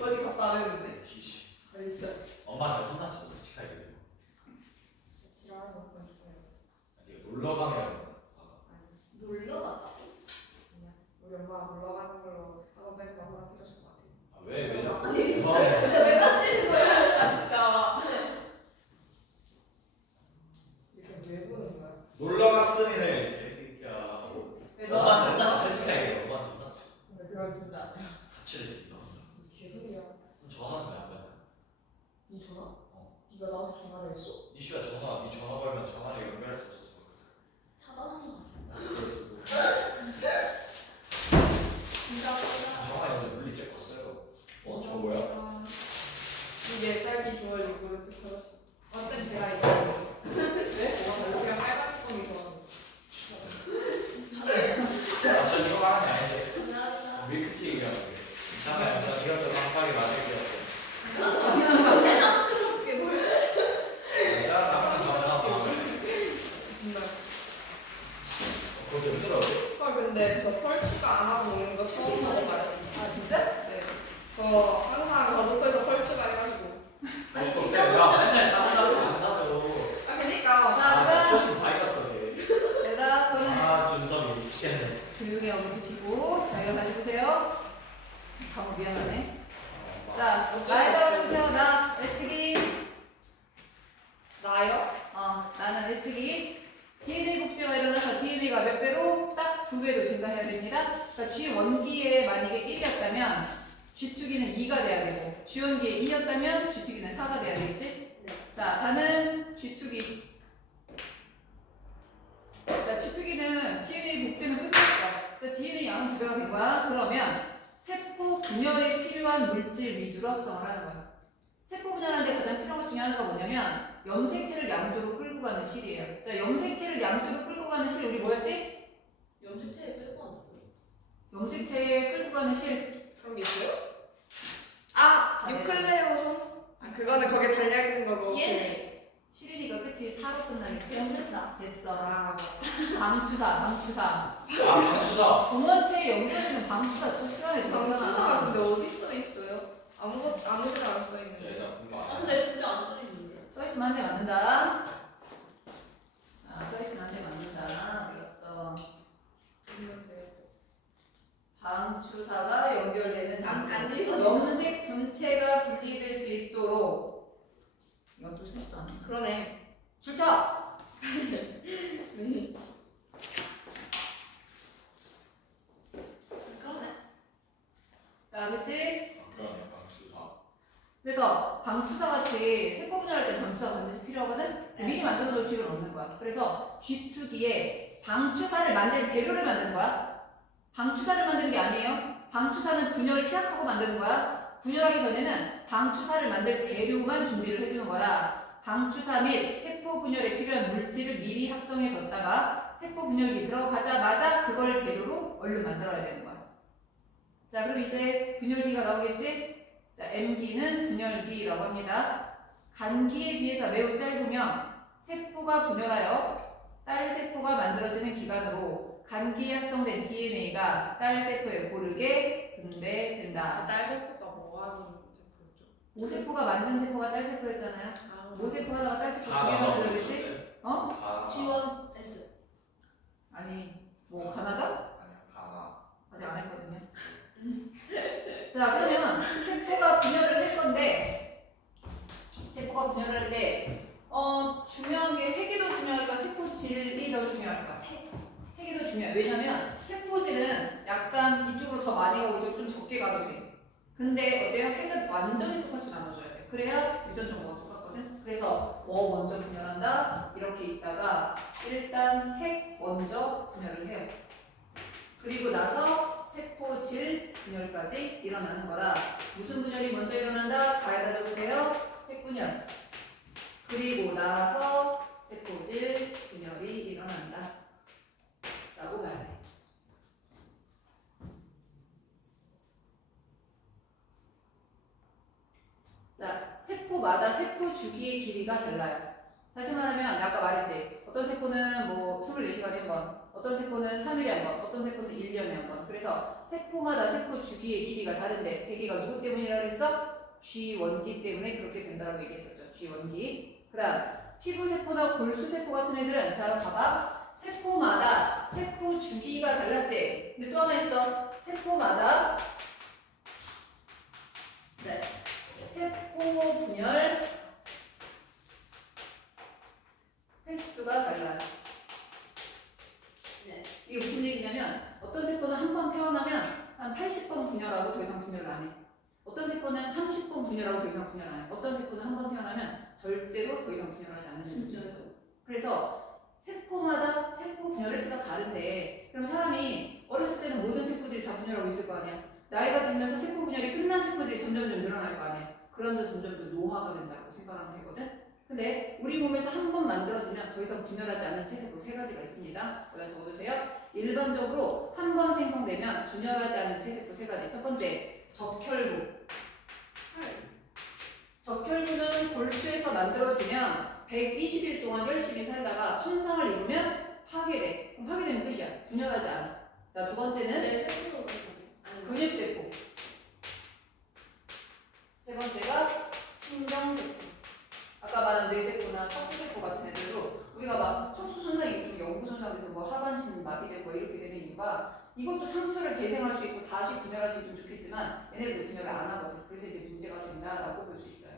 어디 갔다 왔는데? 티시. 알겠어. 엄마한테 혼났어. 솔직하게 그래요. 지랄하는 거 보고 싶어요. 네가 놀러 가면 놀러 갔다고? 우리 엄마가 놀러 가는 걸로 학원 빼는 거 허락해줬을 것 같아요. 왜 자꾸 아니 이상해. 진짜 왜 깜찍인 거야? 아 진짜. 이렇게 왜 보는 거야? 놀러 갔으면은 개새끼야. 엄마한테 혼났지. 솔직하게 그래. 엄마한테 혼났지. 근데 그건 진짜 아니야. 가출을 했지 너 혼자. 개소리야. 그럼 전화는 왜안 받아? 네 전화? 어. 네가 나와서 전화를 했어? 니 씨가 전화 걸면 전화를 연결할 수 없어서 차단한 거 아니야? 그럴 수도. 진짜 전화 연결 물리째 껐어요. 저 뭐야? 이게 딸기 좋아하지 모르는 듯 하셨어. 어쨌든 제가 이거 왜? 그냥 빨간 뚜껑이 좋아하는 저 이거 말하는 게 아닌데. 미안하다. 밀크티라고 그래. 괜찮아요. 저 이것도 방파게 맞을게요. 세상스럽게 뭘? 제가 항상 전화 정말. 거기 힘들어요. 헐 근데 저 펄추가 안 하고 오는 거 처음 전에 하고 말하지. 아 진짜? 네. 저 항상 가족회에서 펄추가 해가지고 아니 야, 진짜 맨날 사다 말고 자 이거 다시 보세요. 과목 미안하네. 자 나에다 보세요. 나 S기. 나요? 나는 S기. DNA 복제가 일어나서 DNA가 몇 배로? 딱 2배로 증가해야 됩니다. 그러니까 G1기에 만약에 1이었다면 G2기는 2가 돼야 되고 G1기에 2였다면 G2기는 4가 돼야 되겠지? 자, 다는 G2기. 자, G2기는 DNA 복제는 끝났어. 자, DNA 양은 2배가 된 거야. 그러면 세포 분열에 필요한 물질 위주로 합성을 하는 거야. 세포 분열하는데 가장 필요한 것 중에 하나가 뭐냐면 염색체를 양쪽으로 끌고 가는 실이에요. 자, 염색체를 양쪽으로 끌고 가는 실 우리 뭐였지? 염색체에 끌고 가는 거예요. 염색체에 끌고 가는 실. 그런 게 있어요? 아, 뉴클레오솜? 아, 그거는 거기에 달려있는 거고. DNA. 실이니까 끝이 사로 끝나겠지? 염색사. 됐어. 아, 방추사. 방추사. 동원체에 연결되는 방추사 저 시간에 방수사가 근데 들었잖아. 어디 써 있어요? 아무데나 안 써 있는 거. 일단 공부 아 안 근데 진짜 안 써있는데. 써있으면 한 대 맞는다. 써있으면 한 대 맞는다. 되었어. 방추사가 연결되는 안 읽어. 염색 분체가 분리될 수 있도록 이건 또 쓸수 않아. 그러네. 출처! 그러네. 자, 됐지? 그러네 방추사. 그래서 방추사 같이 세포 분열할 때 방추사가 반드시 필요하거든? 미리 만들어 놓을 필요는 없는 거야. 그래서 G2기에 방추사를 만들 재료를 만드는 거야. 방추사를 만드는 게 아니에요. 방추사는 분열을 시작하고 만드는 거야. 분열하기 전에는 방추사를 만들 재료만 준비를 해주는 거라 방추사 및 세포 분열에 필요한 물질을 미리 합성해 뒀다가 세포 분열기 들어가자마자 그걸 재료로 얼른 만들어야 되는 거야. 자, 그럼 이제 분열기가 나오겠지? 자, M기는 분열기라고 합니다. 간기에 비해서 매우 짧으며 세포가 분열하여 딸 세포가 만들어지는 기간으로 간기에 합성된 DNA가 딸 세포에 고르게 분배된다. 딸 세포가 뭐 하는 세포였죠? 모세포가 만든 세포가 딸 세포였잖아요. 모세포 하다가 딸 세포 두 개 만들어야겠지? 어? 가나. G1S. 아니, 뭐 가나다? 아니야 가나. 아직 안 했거든요. 자, 그러면 세포가 분열을 할 건데 세포가 분열을 할 때 중요한 게 핵이 더 중요할까? 세포질이 더 중요할까? 핵이 더 중요해. 왜냐면 세포질은 약간 이쪽으로 더 많이 가고 이쪽 좀 적게 가도 돼. 근데 어때요? 핵은 완전히 똑같이 나눠줘야 돼. 그래야 유전 정보가 똑같거든. 그래서 뭐 먼저 분열한다 이렇게 있다가 일단 핵 먼저 분열을 해요. 그리고 나서 세포질 분열까지 일어나는 거라 무슨 분열이 먼저 일어난다? 가에다 적으세요. 핵 분열. 그리고 나서 세포질 분열이 일어난다. 라고 봐야 돼. 자, 세포마다 세포 주기의 길이가 달라요. 다시 말하면 아까 말했지. 어떤 세포는 뭐 24시간에 한 번, 어떤 세포는 3일에 한 번, 어떤 세포는 1년에 한 번. 그래서 세포마다 세포 주기의 길이가 다른데 대기가 누구 때문이라 그랬어? G1기 때문에 그렇게 된다고 얘기했었죠. G1기. 그 다음 피부세포나 골수세포 같은 애들은 자 봐봐. 세포마다 세포 주기가 달랐지. 근데 또 하나 있어. 세포마다 세포 분열 횟수가 달라요. 이게 무슨 얘기냐면 어떤 세포는 한 번 태어나면 한 80번 분열하고 더 이상 분열을 안 해. 어떤 세포는 30번 분열하고 더 이상 분열 안 해. 어떤 세포는 한 번 태어나면 절대로 더 이상 분열하지 않는 세포도 있어. 그래서 세포마다 세포 분열 횟수가 다른데 그럼 사람이 어렸을 때는 모든 세포들이 다 분열하고 있을 거 아니야. 나이가 들면서 세포 분열이 끝난 세포들이 점점점 늘어날 거 아니야. 그러면서 점점 더 노화가 된다고 생각하면 되거든. 근데 우리 몸에서 한 번 만들어지면 더 이상 분열하지 않는 체세포 3가지가 있습니다. 여기다 적어두세요. 일반적으로 한 번 생성되면 분열하지 않는 체세포 3가지. 첫 번째, 적혈구. 적혈구는 골수에서 만들어지면 120일 동안 열심히 살다가 손상을 입으면 파괴돼. 그럼 파괴되면 끝이야. 분열하지 않아. 자, 두 번째는 내 세포도 근육세포. 세 번째가 신경세포. 아까 말한 뇌세포나 척추세포 같은 애들도 우리가 막 척추 손상이 있으면 영구 손상돼서 뭐 하반신 마비되고 이렇게 되는 이유가 이것도 상처를 재생할 수 있고 다시 분열할 수 있으면 좋겠지만 얘네들 분열을 안 하거든. 그래서 이제 문제가 된다라고 볼 수 있어요.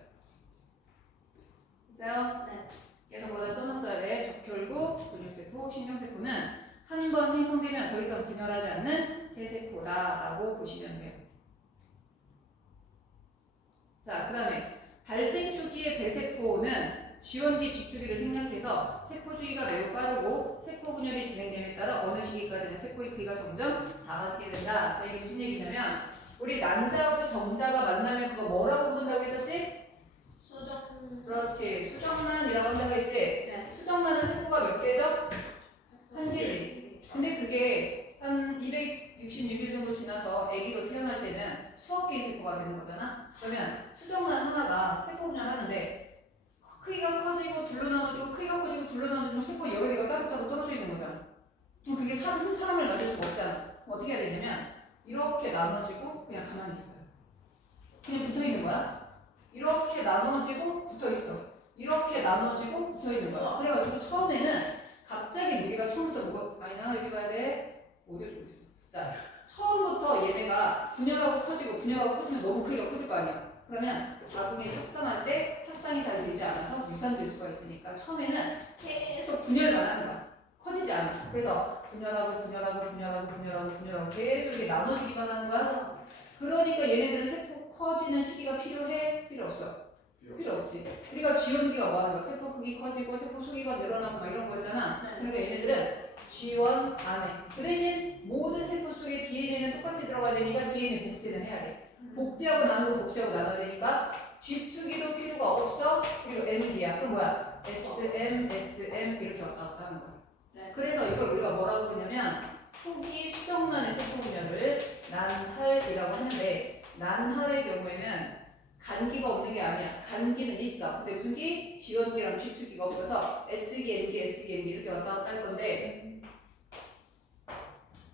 됐어요? 네. 그래서 뭐다 써놨어야 돼. 적혈구, 근육세포, 신경세포는 한 번 생성되면 더 이상 분열하지 않는 세세포다라고 보시면 돼요. 자, 그 다음에 발생 초기의 배세포는 지원기 직주기를 생략해서 세포 주기가 매우 빠르고 세포 분열이 진행됨에 따라 어느 시기까지는 세포의 크기가 점점 작아지게 된다. 자, 이게 무슨 얘기냐면 우리 난자하고 정자가 만나면 그거 뭐라고 부른다고 했었지? 수정. 그렇지. 수정란이라고 한다고 했지? 네. 수정란은 세포가 몇 개죠? 한 개지. 근데 그게 한 266일 정도 지나서 아기로 태어날 때는 수억 개의 세포가 되는 거잖아. 그러면 수정란 하나가 세포 분열하는데 크기가 커지고 둘로 나눠지고 크기가 커지고 둘로 나눠지면 세포 여러 개가 따로따로 떨어져 있는 거잖아. 그럼 그게 사람을 만들 수가 없잖아. 어떻게 해야 되냐면 이렇게 나눠지고 그냥 가만히 있어요. 그냥 붙어 있는 거야. 이렇게 나눠지고 붙어 있어. 이렇게 나눠지고 붙어 있는 거야. 그래가지고 처음에는 갑자기 무게가 처음부터 아니나 이렇게 봐야 돼. 어디를 주고 있어. 자, 처음부터 얘네가 분열하고 커지고 분열하고 커지면 너무 크기가 커질 거 아니야. 그러면 자궁에 착상할 때 착상이 잘 되지 않아서 유산될 수가 있으니까 처음에는 계속 분열만 하는 거야. 커지지 않아. 그래서 분열하고 계속 이렇게 나눠지기만 하는 거야. 그러니까 얘네들은 세포 커지는 시기가 필요해? 필요 없어? 필요 없지. 우리가 지원기가 뭐 하는 거야? 세포 크기 커지고 세포 소기가 늘어나고 막 이런 거였잖아. 그러니까 얘네들은 지원 안 해. 그 대신 모든 세포 속에 DNA는 똑같이 들어가야 되니까 DNA 복제는 해야 돼. 복제하고 나눠야 되니까 G2기도 필요가 없어. 그리고 MD야. 그럼 뭐야? SM 이렇게 왔다 갔다 하는 거야. 네. 그래서 이걸 우리가 뭐라고 부르냐면 초기 수정란의 세포 분열을 난할이라고 하는데 난할의 경우에는 간기가 없는 게 아니야. 간기는 있어. 근데 무슨 기? 지원기랑 G2기가 없어서 S기, M기, S기, M기 이렇게 왔다 갔다 할 건데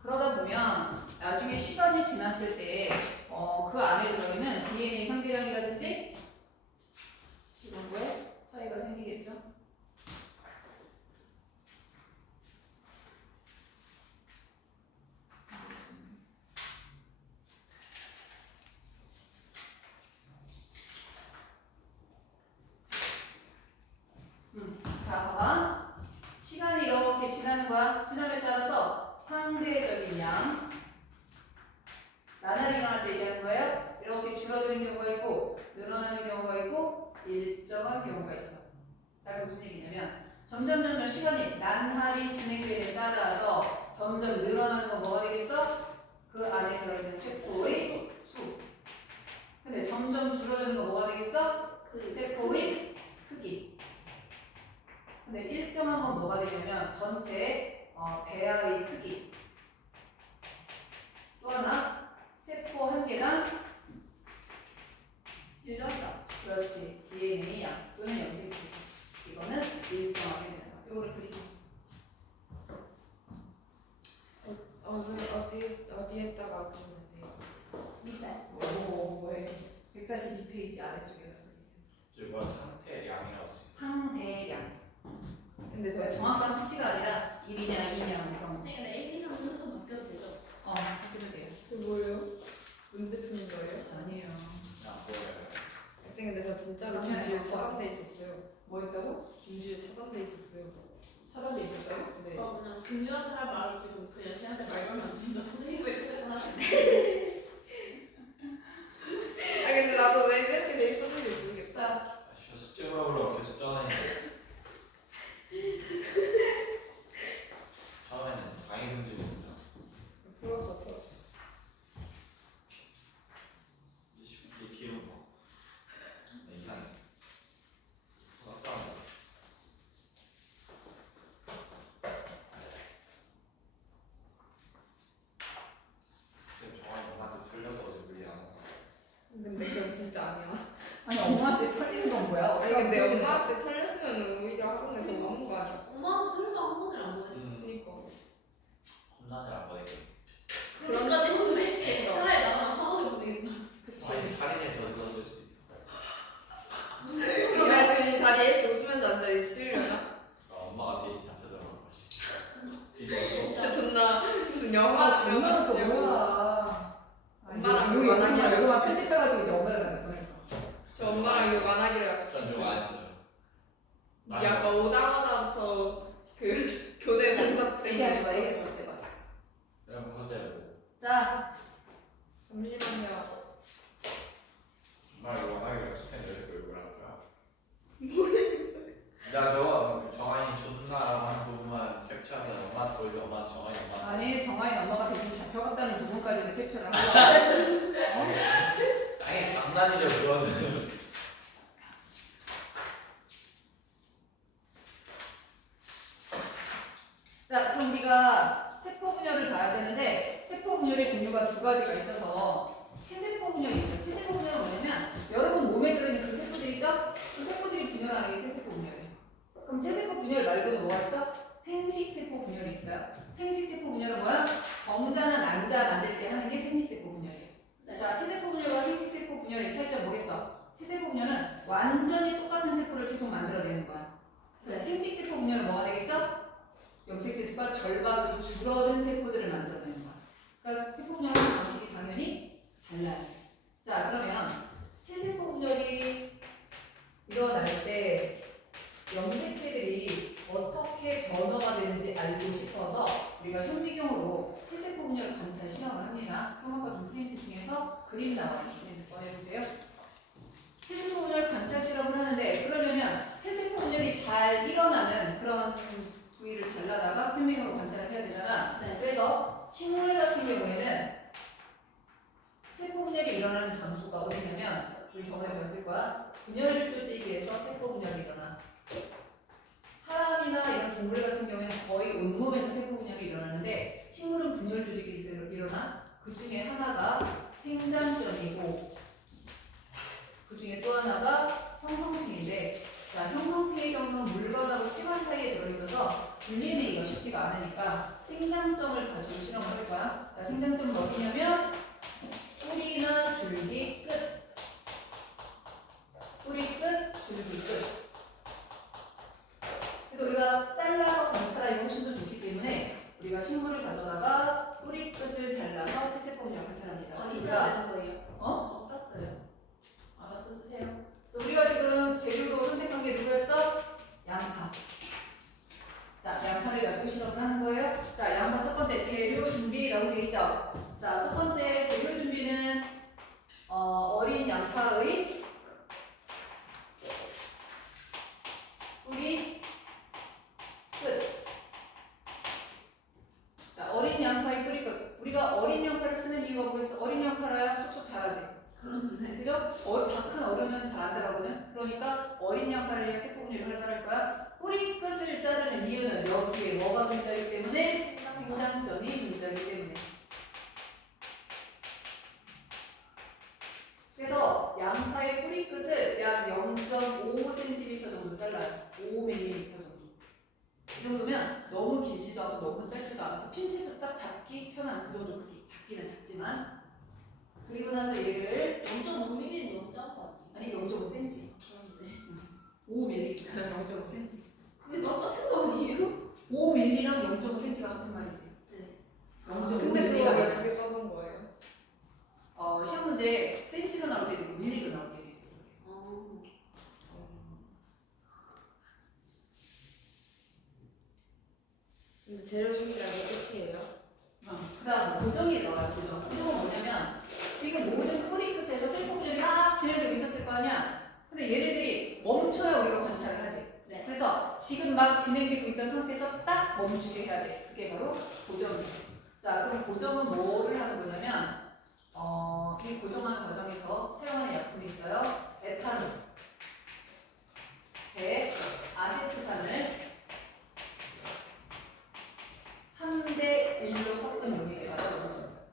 그러다 보면 나중에 시간이 지났을 때 그 안에 들어있는 DNA 상대량이라든지 이런 거에 차이가 생기겠죠. 자, 봐봐. 시간이 이렇게 지나는 거야. 지남에 따라서 상대적인 양 나날이 일어날 때 얘기하는 거예요. 이렇게 줄어드는 경우가 있고 늘어나는 경우가 있고 일정한 경우가 있어. 자, 그 무슨 얘기냐면 점점 시간이 난할이 진행되는 따라서 점점 늘어나는 건 뭐가 되겠어? 그 안에 들어있는 세포의 수. 근데 점점 줄어드는 건 뭐가 되겠어? 그 세포의 크기. 근데 일정한 건 뭐가 되냐면 전체 배아의 크기. 또 하나 세포 한 개당 유전자. 그렇지. DNA 양 또는 염색 기술. 이거는 일정하게 되는 거야. 이거를 그리지. 어디에다가 그리면 돼요? 밑에. 오, 뭐해. 142페이지 아래쪽에다 그리세요. 이제 뭐 상태량이라고 써. 상대량. 근데 그러니까 정확한 수치가 아니라 1이냐 2냐 그런 거. 그러니까 1, 2, 3 순서 바뀌어도 되죠? 바뀌도 돼요. 그 뭐예요? 문제 푸는 거예요? 아니에요. 그냥 뭐예요? 학생 근데 저 진짜로 그러면 김주에 뭐? 차단돼 있었어요. 뭐 했다고? 김주에 차단돼 있었어요. 차단돼 있었다고? 네. 그냥 김주한테 할 말을 지금 그 여자한테 말 걸면 안 된다. 선생님 왜 그렇게 하시는 아 근데 나도 왜 그렇게 돼 있었는지 모르겠다. 자, 저 숙제 먹으러 계속 전화했는데 처음에는 강의 문제 진짜 풀었어. 이제 뒤로 뭐 이상해. 어떤 정환이 엄마한테 틀려서 어제 물리 안 하고. 근데 그건 진짜 아니야. 아니 엄마한테 털리는 건 뭐야? 아니 근데 엄마한테 털렸으면 오히려 학원에 더 많은 거 아니야? 엄마한테 소리도 한 번을 안 보내. 그니까. 혼란을 안 보내게. 그러니까 때문에 차라리 나랑 학원을 보내겠다. 그치. 아니 살인에 더 들었을 수도 있어. 내가 지금 이 자리에 이렇게 웃으면서 앉아 있으려나? 엄마가 대신 잡혀 들어간 거지. 뒤집어서. 진짜 존나 무슨 영화 아, 정말 또 들어갔어요. 뭐야? 잠시만요. 나 이거 만약에 연습해 내릴 거 이걸 할 거야. 나 저거 정한이 존나라고 하는 부분만 캡처해서 엄마한테 보여줘. 엄마 정한이 엄마. 아니 정아인 엄마가 대신 잡혀갔다는 부분까지는 캡처를 하고 아니 장난이죠 그거는. 자 그럼 우리가 세포 분열을 봐야 되는데 세포 분열의 종류가 두 가지가 있어서 체세포 분열이 있어요. 체세포 분열은 뭐냐면 여러분 몸에 들어있는 그 세포들이죠? 그 세포들이 분열하는 게 체세포 분열이에요. 그럼 체세포 분열 말고는 뭐가 있어? 생식세포 분열이 있어요. 생식세포 분열은 뭐야? 정자나 난자 만들 때 하는 게 생식세포 분열이에요. 네. 자, 체세포 분열과 생식세포 분열의 차이점 뭐겠어? 체세포 분열은 완전히 똑같은 세포를 계속 만들어내는 거야. 네. 생식세포 분열은 뭐가 되겠어? 염색체 수가 절반으로 줄어든 세포들을 만들어내는 거야. 그러니까 세포 분열하는 방식이 당연히 달라요. 자, 그러면 체세포 분열이 일어날 때 염색체들이 어떻게 변화가 되는지 알고 싶어서 우리가 현미경으로 체세포 분열 관찰 실험을 합니다. 평화과 좀 프린트 중에서 그림 나와요. 프린트 꺼내보세요. 체세포 분열 관찰 실험을 하는데 그러려면 체세포 분열이 잘 일어나는 그런 부위를 잘라다가 현미경으로 관찰을 해야 되잖아. 네. 그래서 식물 같은 경우에는 세포 분열이 일어나는 장소가 어디냐면 우리 저번에 배웠을 거야. 분열 조직에서 세포 분열이 일어나. 사람이나 이런 동물 같은 경우에는 거의 온몸에서 세포 분열이 일어나는데 식물은 분열 조직에서 일어나. 그 중에 하나가 생장점이고 그 중에 또 하나가 형성층인데 자, 형성층의 경우는 물건하고 치관 사이에 들어있어서 분리내기가 쉽지가 않으니까 생장점을 가지고 실험을 할 거야. 자, 생장점은 어디냐면 뿌리나 줄기 끝. 뿌리 끝, 줄기 끝. 그래서 우리가 잘라서 관찰하기 훨씬 더 좋기 때문에 우리가 식물을 가져다가 뿌리 끝을 잘라서 체세포 분열 관찰합니다. 어디 우리가 써야 되는 거예요? 어? 떴어요. 알아서 쓰세요. 우리가 지금 재료로 선택한 게 누구였어? 양파. 자, 양파를 갖고 실험을 하는 거예요. 자, 양파 첫 번째 재료 준비라고 되어 있죠. 자, 첫 번째 재료 준비는 어린 양파의 뿌리 끝. 자, 어린 양파의 뿌리 끝. 우리가 어린 양파를 쓰는 이유가 뭐겠어? 어린 양파라야 쑥쑥 자라지. 그렇네. 그죠? 다 큰 어른은 잘 안 자라거든. 그러니까 어린 양파를 해야 세포 분열이 활발할 거야. 뿌리 끝을 자르는 이유는 여기에 뭐가 존재하기 때문에 생장점이 존재하기 때문에. 그래서 양파의 뿌리 끝을 약 0.5cm 정도 잘라요. 5mm 정도. 이 정도면 너무 길지도 않고 너무 짧지도 않아서 핀셋으로 딱 잡기 편한 그 정도 크기. 작기는 작지만. 그리고 나서 얘를 0.5mm는 너무 작은 것 같아요. 아니 0.5cm. 그런데 5mm 0.5cm. 그게 똑같은 거 아니에요? 5mm랑 0.5cm가 같은 말이지. 네. 0.5mm. 근데 그거 왜 두 개 써본 거예요? 시험 문제 센치로 나올 때도 있고 밀리로 나올 때도 있어. 근데 재료 준비랑 이게 끝이에요? 그다음 고정이 나와요. 고정. 고정은 뭐냐면 지금 모든 뿌리 끝에서 세포 분열이 막 진행되고 있었을 거 아니야. 근데 얘네들이 멈춰야 우리가 관찰을 하지. 네. 그래서 지금 막 진행되고 있던 상태에서 딱 멈추게 해야 돼. 그게 바로 고정이에요. 자, 그럼 고정은 뭐를 하는 거냐면 이 고정하는 과정에서 사용하는 약품이 있어요. 에탄올, 아세트산을 3대 1로 섞은 용액에다가 넣어줘요.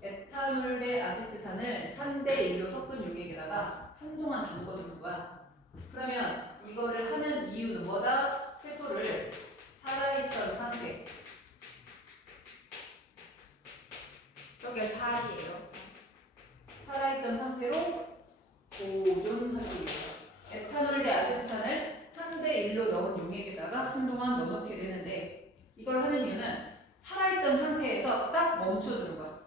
에탄올 대 아세트산을 3대 1로 섞은 용액에다가 한동안 담궈두는 거야. 그러면 이거를 하는 이유는 뭐다? 세포를 살아있던 상태. 저게 살이에요. 살아있던 상태로 보존하기 위해서 에탄올 대 아세트산을 3대 1로 넣은 용액에다가 한동안 넣어놓게 되는데 이걸 하는 이유는 살아있던 상태에서 딱 멈춰두는 거야.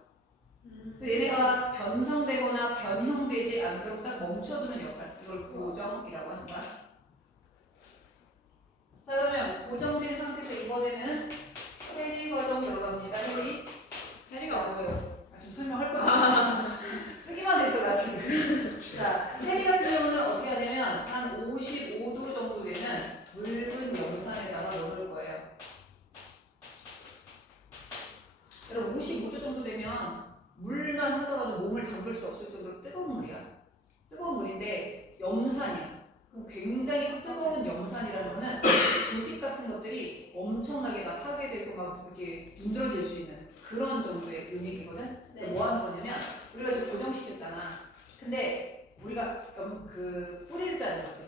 그래서 얘네가 변성되거나 변형되지 않도록 딱 멈춰두는 역할. 이걸 고정이라고 하는 거야. 자, 그러면 고정된 상태에서 이번에는 해리 과정 들어갑니다. 해리. 해리가 뭐예요? 지금 설명할 거야. 담글 수 없을 정도로 뜨거운 물이야. 뜨거운 물인데 염산이야. 그럼 굉장히 뜨거운 염산이라는 거는 조직 같은 것들이 엄청나게 다 파괴되고 막 이렇게 문드러질 수 있는 그런 정도의 용액이거든. 네. 뭐 하는 거냐면 우리가 이제 고정시켰잖아. 근데 우리가 그 뿌리를 짜는 거지.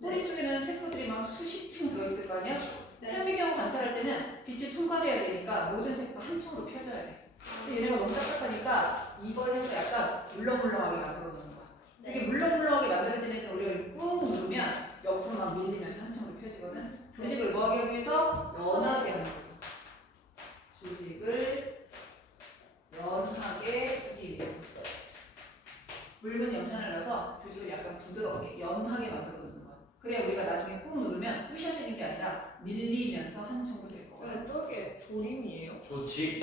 뿌리 속에는 세포들이 막 수십 층 들어있을 거 아니야? 네. 현미경 관찰할 때는 빛이 통과돼야 되니까 모든 세포가 한 층으로 펴져야 돼. 근데 얘네가 너무 딱딱하니까 이걸 해서 약간 물렁물렁하게 만들어 놓는 거야. 이렇게 물렁물렁하게 만들어지는 우리가 꾹 누르면 옆으로 막 밀리면서 한 층으로 펴지거든. 조직을 뭐하게 하기 위해서? 연하게 하는 거죠. 조직을 연하게 하기 위해서. 묽은 염산을 넣어서 조직을 약간 부드럽게 연하게 만들어 놓는 거야. 그래야 우리가 나중에 꾹 누르면 부셔지는 게 아니라 밀리면서 한 층으로 될 거야. 근데 저게 조림이에요? 조직.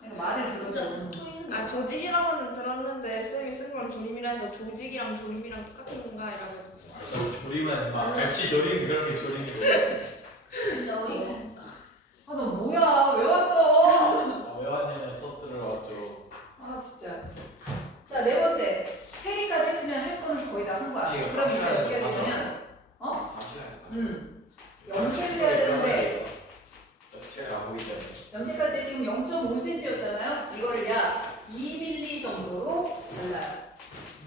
그러니까 말을 진짜 들어서 듣고 있는 거. 아 조직이라고는 들었는데 쌤이 쓴 건 조림이라 해서 조직이랑 조림이랑 똑같은 건가 이라고 했었어요. 조림은 막 같이 조림 그런 게 조림이고. 진짜 어이가 없다. 아, 너 뭐야? 왜 왔어? 왜 왔냐면 수업 들으러 왔죠. 아, 진짜. 자, 네 번째. 세기까지 했으면 할 거는 거의 다 한 거야. 이거 그럼 이제 다시 어떻게 해야죠, 되냐면, 어? 다시 해요. 염색해야 되는데, 제가 안 보이잖아요. 염색할 때 지금 0.5cm였잖아요? 이거를 약 2mm 정도로 잘라요.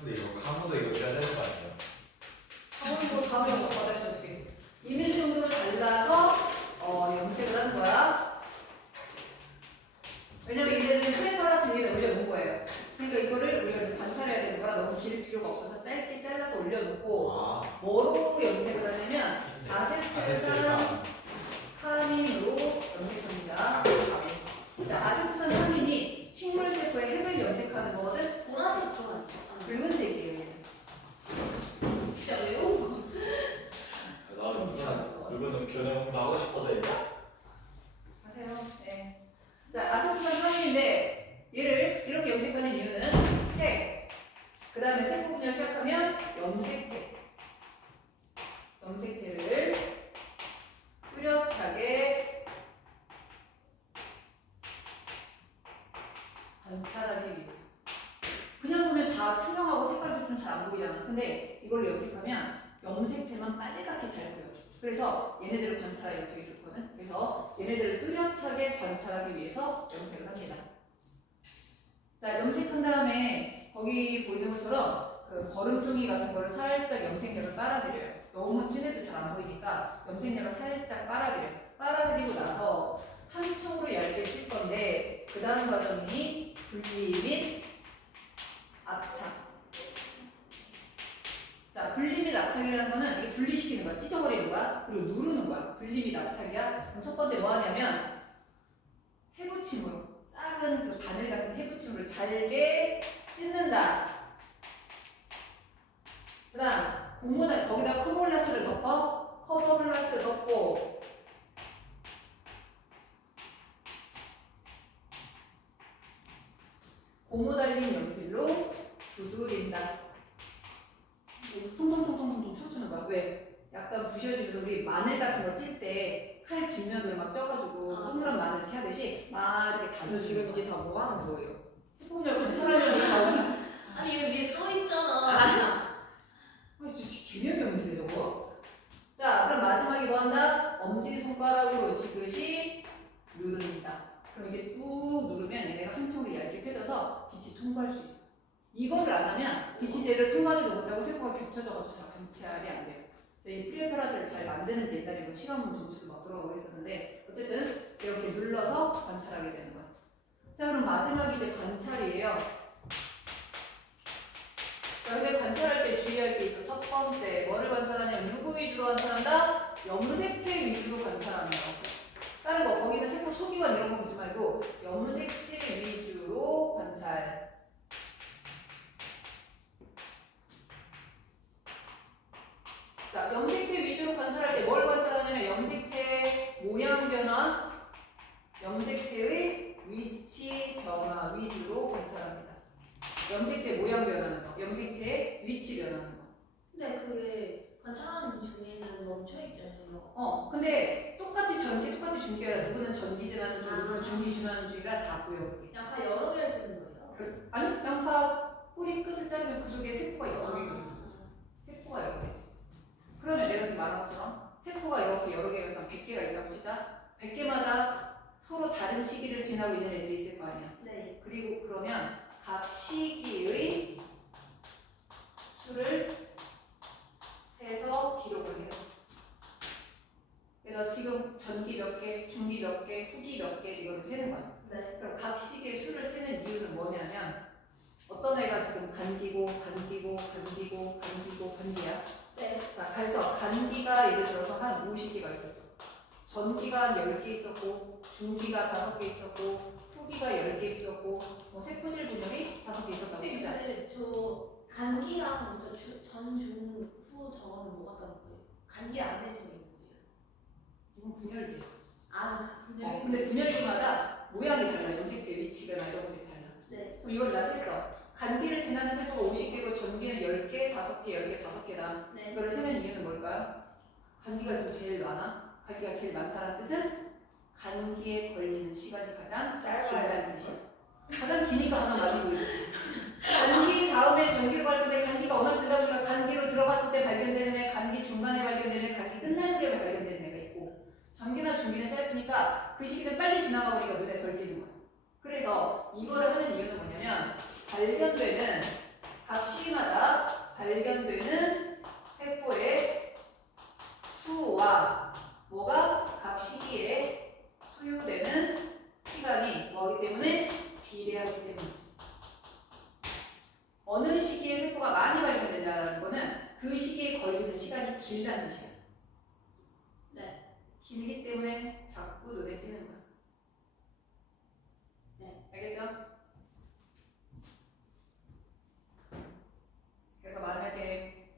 근데 이거 카무도 이거 줘야 되는 거 아니에요? 뭐 다음에 연락 받아야지 어떻게. 2mm 정도로 잘라서, 염색을 하는 거야. 왜냐면 이제는 프레파라트 위에다 올려놓은 거예요. 그러니까 이거를 우리가 이제 관찰해야 되는 거라 너무 길 필요가 없어서 짧게 잘라서 올려놓고 아, 뭐로 염색을 하냐면 흰색. 아세트산 카민으로 염색합니다. 자, 아세트산 카민이 식물 세포의 핵을 염색하는 거거든. 보라색 거 붉은색이에요. 진짜 외운 거. 나도 누구는 교내봉사 하고 싶어서 이거. 하세요. 네. 자, 아세트산 카민인데 얘를 이렇게 염색하는 이유는 핵. 그 다음에 세포 분열 시작하면 염색체. 염색체를 뚜렷하게 관찰하기 위해서. 그냥 보면 다 투명하고 색깔도 좀 잘 안 보이잖아. 근데 이걸 염색하면 염색체만 빨갛게 잘 보여. 그래서 얘네들을 관찰하기가 되게 좋거든. 그래서 얘네들을 뚜렷하게 관찰하기 위해서 염색을 합니다. 자, 염색한 다음에 거기 보이는 것처럼 그 거름종이 같은 거를 살짝 염색약을 빨아들여요. 너무 진해도 잘 안 보이니까 염색약을 살짝 빨아들여요. 빨아들이고 나서 한 층으로 얇게 찔 건데 그 다음 과정이 분리 및 압착. 자, 분리 및 압착이라는 거는 이게 분리시키는 거야. 찢어버리는 거야. 그리고 누르는 거야. 분리 및 압착이야. 그럼 첫 번째 뭐 하냐면 해부침으로 작은 그 바늘 같은 해부침으로 잘게 찢는다. 그 다음 고무나 거기다 커버글라스를 덮어. 커버글라스 덮고 고무 달린 연필로 두드린다. 통통통통통 쳐주는 거야. 왜? 약간 부셔지면서 우리 마늘 같은 거 찔 때 칼 뒷면으로 막 쪄가지고 동그란 마늘 이렇게 하듯이 막 이렇게 저 다져주는 지금 거야. 이게 다 뭐 하는 거예요? 세포분열 관찰하려고 다 아니 여기 위에 써 있잖아. 아, 개념이 없는데 저거? 자, 그럼 마지막에 뭐 한다? 엄지손가락으로 지그시 누릅니다. 그럼 이게 꾹 누르면 얘네가 한 층으로 얇게 펴져서 빛이 통과할 수 있어. 이거를 안 하면 빛이 제대로 통과하지도 못하고 세포가 겹쳐져가지고 잘 관찰이 안 돼요. 이 프레파라트를 잘 만드는지 옛날에 뭐 실험 점수도 막 들어가고 그랬었는데 어쨌든 이렇게 눌러서 관찰하게 되는 거야. 자, 그럼 마지막이 이제 관찰이에요. 여기 관찰할 때 주의할 게 있어. 첫 번째, 뭐를 관찰하냐면 누구 위주로 관찰한다? 염색체 위주로 관찰한다. 다른 거, 거기는 세포 소기관 이런 거 보지 말고 염색체 위주로 관찰. 자, 염색체 위주로 관찰할 때 뭘 관찰하냐면 염색체 모양 변화, 염색체의 위치 변화 위주로 관찰합니다. 염색체 모양 변하는 거, 염색체의 위치 변하는 거. 근데 그게 관찰하는 중에는 멈춰 있잖아요. 근데 똑같이 중기가 아니라 누구는 전기 지나는 중, 누구는 중기 지나는 중이가 다 보여. 그게. 약간 여러 개를 쓰는 거예요. 아니, 그냥 꼬리 끝을 자르면 그 속에 세포가 여러 개가 있는 거지. 세포가 여러 개지. 그러면 내가 지금 말한 것처럼 세포가 이렇게 여러 개가 있으면 100개가 있다고 치자. 100개마다 서로 다른 시기를 지나고 있는 애들이 있을 거 아니야. 네. 그리고 그러면 각 시기의 수를 세서 기록을 해요. 그래서 지금 전기 몇 개, 중기 몇 개, 후기 몇 개 이거를 세는 거야. 네. 그럼 각 시기의 수를 세는 이유는 뭐냐면 어떤 애가 지금 간기고 간기야. 네. 자, 그래서 간기가 예를 들어서 한 50개가 있었어. 전기가 한 10개 있었고, 중기가 5개 있었고, 후기가 10개 있었고, 뭐 세포질 분열이 5개 있었다고 치자. 근데 저 간기랑 전, 중, 후 저거는 뭐가 다른 거예요? 간기 안에 들어있는 거예요? 이건 분열기. 분열기. 근데 분열기마다 모양이 달라. 염색체 위치가 이런 것들이 달라. 네. 그럼 이걸 다 셌어. 간기를 지나는 세포가 50개고 전기는 10개, 5개, 10개, 5개다. 네. 이거를 세는 이유는 뭘까요? 간기가 지금 제일 많아. 간기가 제일 많다는 뜻은 간기에 걸리는 시간이 가장 길다는 뜻이야. 가장 기니까 하나 말이고 있지. 간기 다음에 전기로 발견돼 간기가 워낙 들다 보니까 간기로 들어갔을 때 발견되는 애, 간기 중간에 발견되는 애, 간기 끝날 무렵에 발견되는 애가 있고 전기나 중기는 짧으니까 그 시기는 빨리 지나가 버리니까 눈에 덜 띄는 거야. 그래서 이거를 하는 이유는 뭐냐면 발견되는 각 시기마다 발견되는 세포의 수와 뭐가 각 시기에 소요되는 시간이 뭐하기 때문에 비례하기 때문에 어느 시기에 세포가 많이 발견된다는 거는 그 시기에 걸리는 시간이 길다는 뜻이야. 네. 길기 때문에 자꾸 눈에 띄는 거야. 네. 알겠죠? 그래서 만약에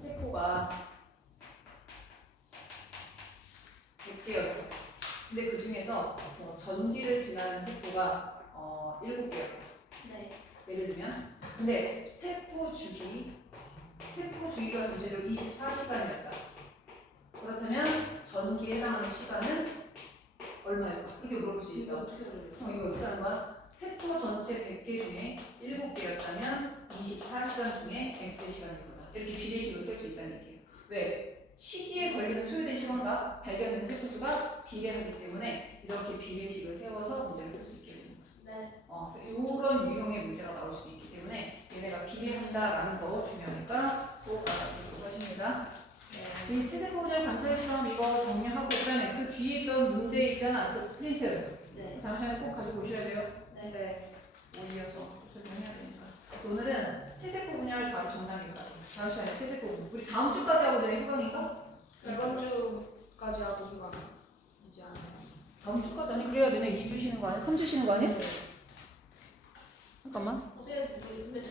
세포가 100개였어. 근데 그 중에서 전기를 지나는 세포가 7개야. 네. 예를 들면. 근데 세포 주기가 문제로 24시간이었다. 그렇다면 전기에 해당하는 시간은 얼마일까? 이렇게 물어볼 수 있어. 어떻게 들어요? 이거 어떻게 하는 거야? 세포 전체 100개 중에 7개였다면 24시간 중에 X시간일 거다. 이렇게 비례식으로 쓸 수 있다는 얘기예요. 왜? 시기에 걸리는 소요된 시간과 발견되는 세포 수가 비례하기 때문에 이렇게 비례식을 세워서 문제를 풀 수 있게 됩니다. 네. 이런 유형의 문제가 나올 수도 있기 때문에 얘네가 비례한다라는 거 중요하니까 꼭 알아두고 하십니다. 이 체세포 분열 관찰 실험 이거 정리하고 그다음에 그 뒤에 있던 문제 있잖아. 그 프린트. 네. 다음 시간에 꼭 가지고 오셔야 돼요. 네. 이어서 설명해야 되니까. 오늘은 체세포 분열 다음 정상일까? 다음 시간에 체세포 분열. 우리 다음 주까지 하고 되는 휴강인가? 이번 주까지 하고 휴강이지 않아요? 다음 주까지 아니? 그래야 되네. 2주 쉬는 거 아니야? 3주 쉬는 거 아니야? 잠깐만. 어떻게 근데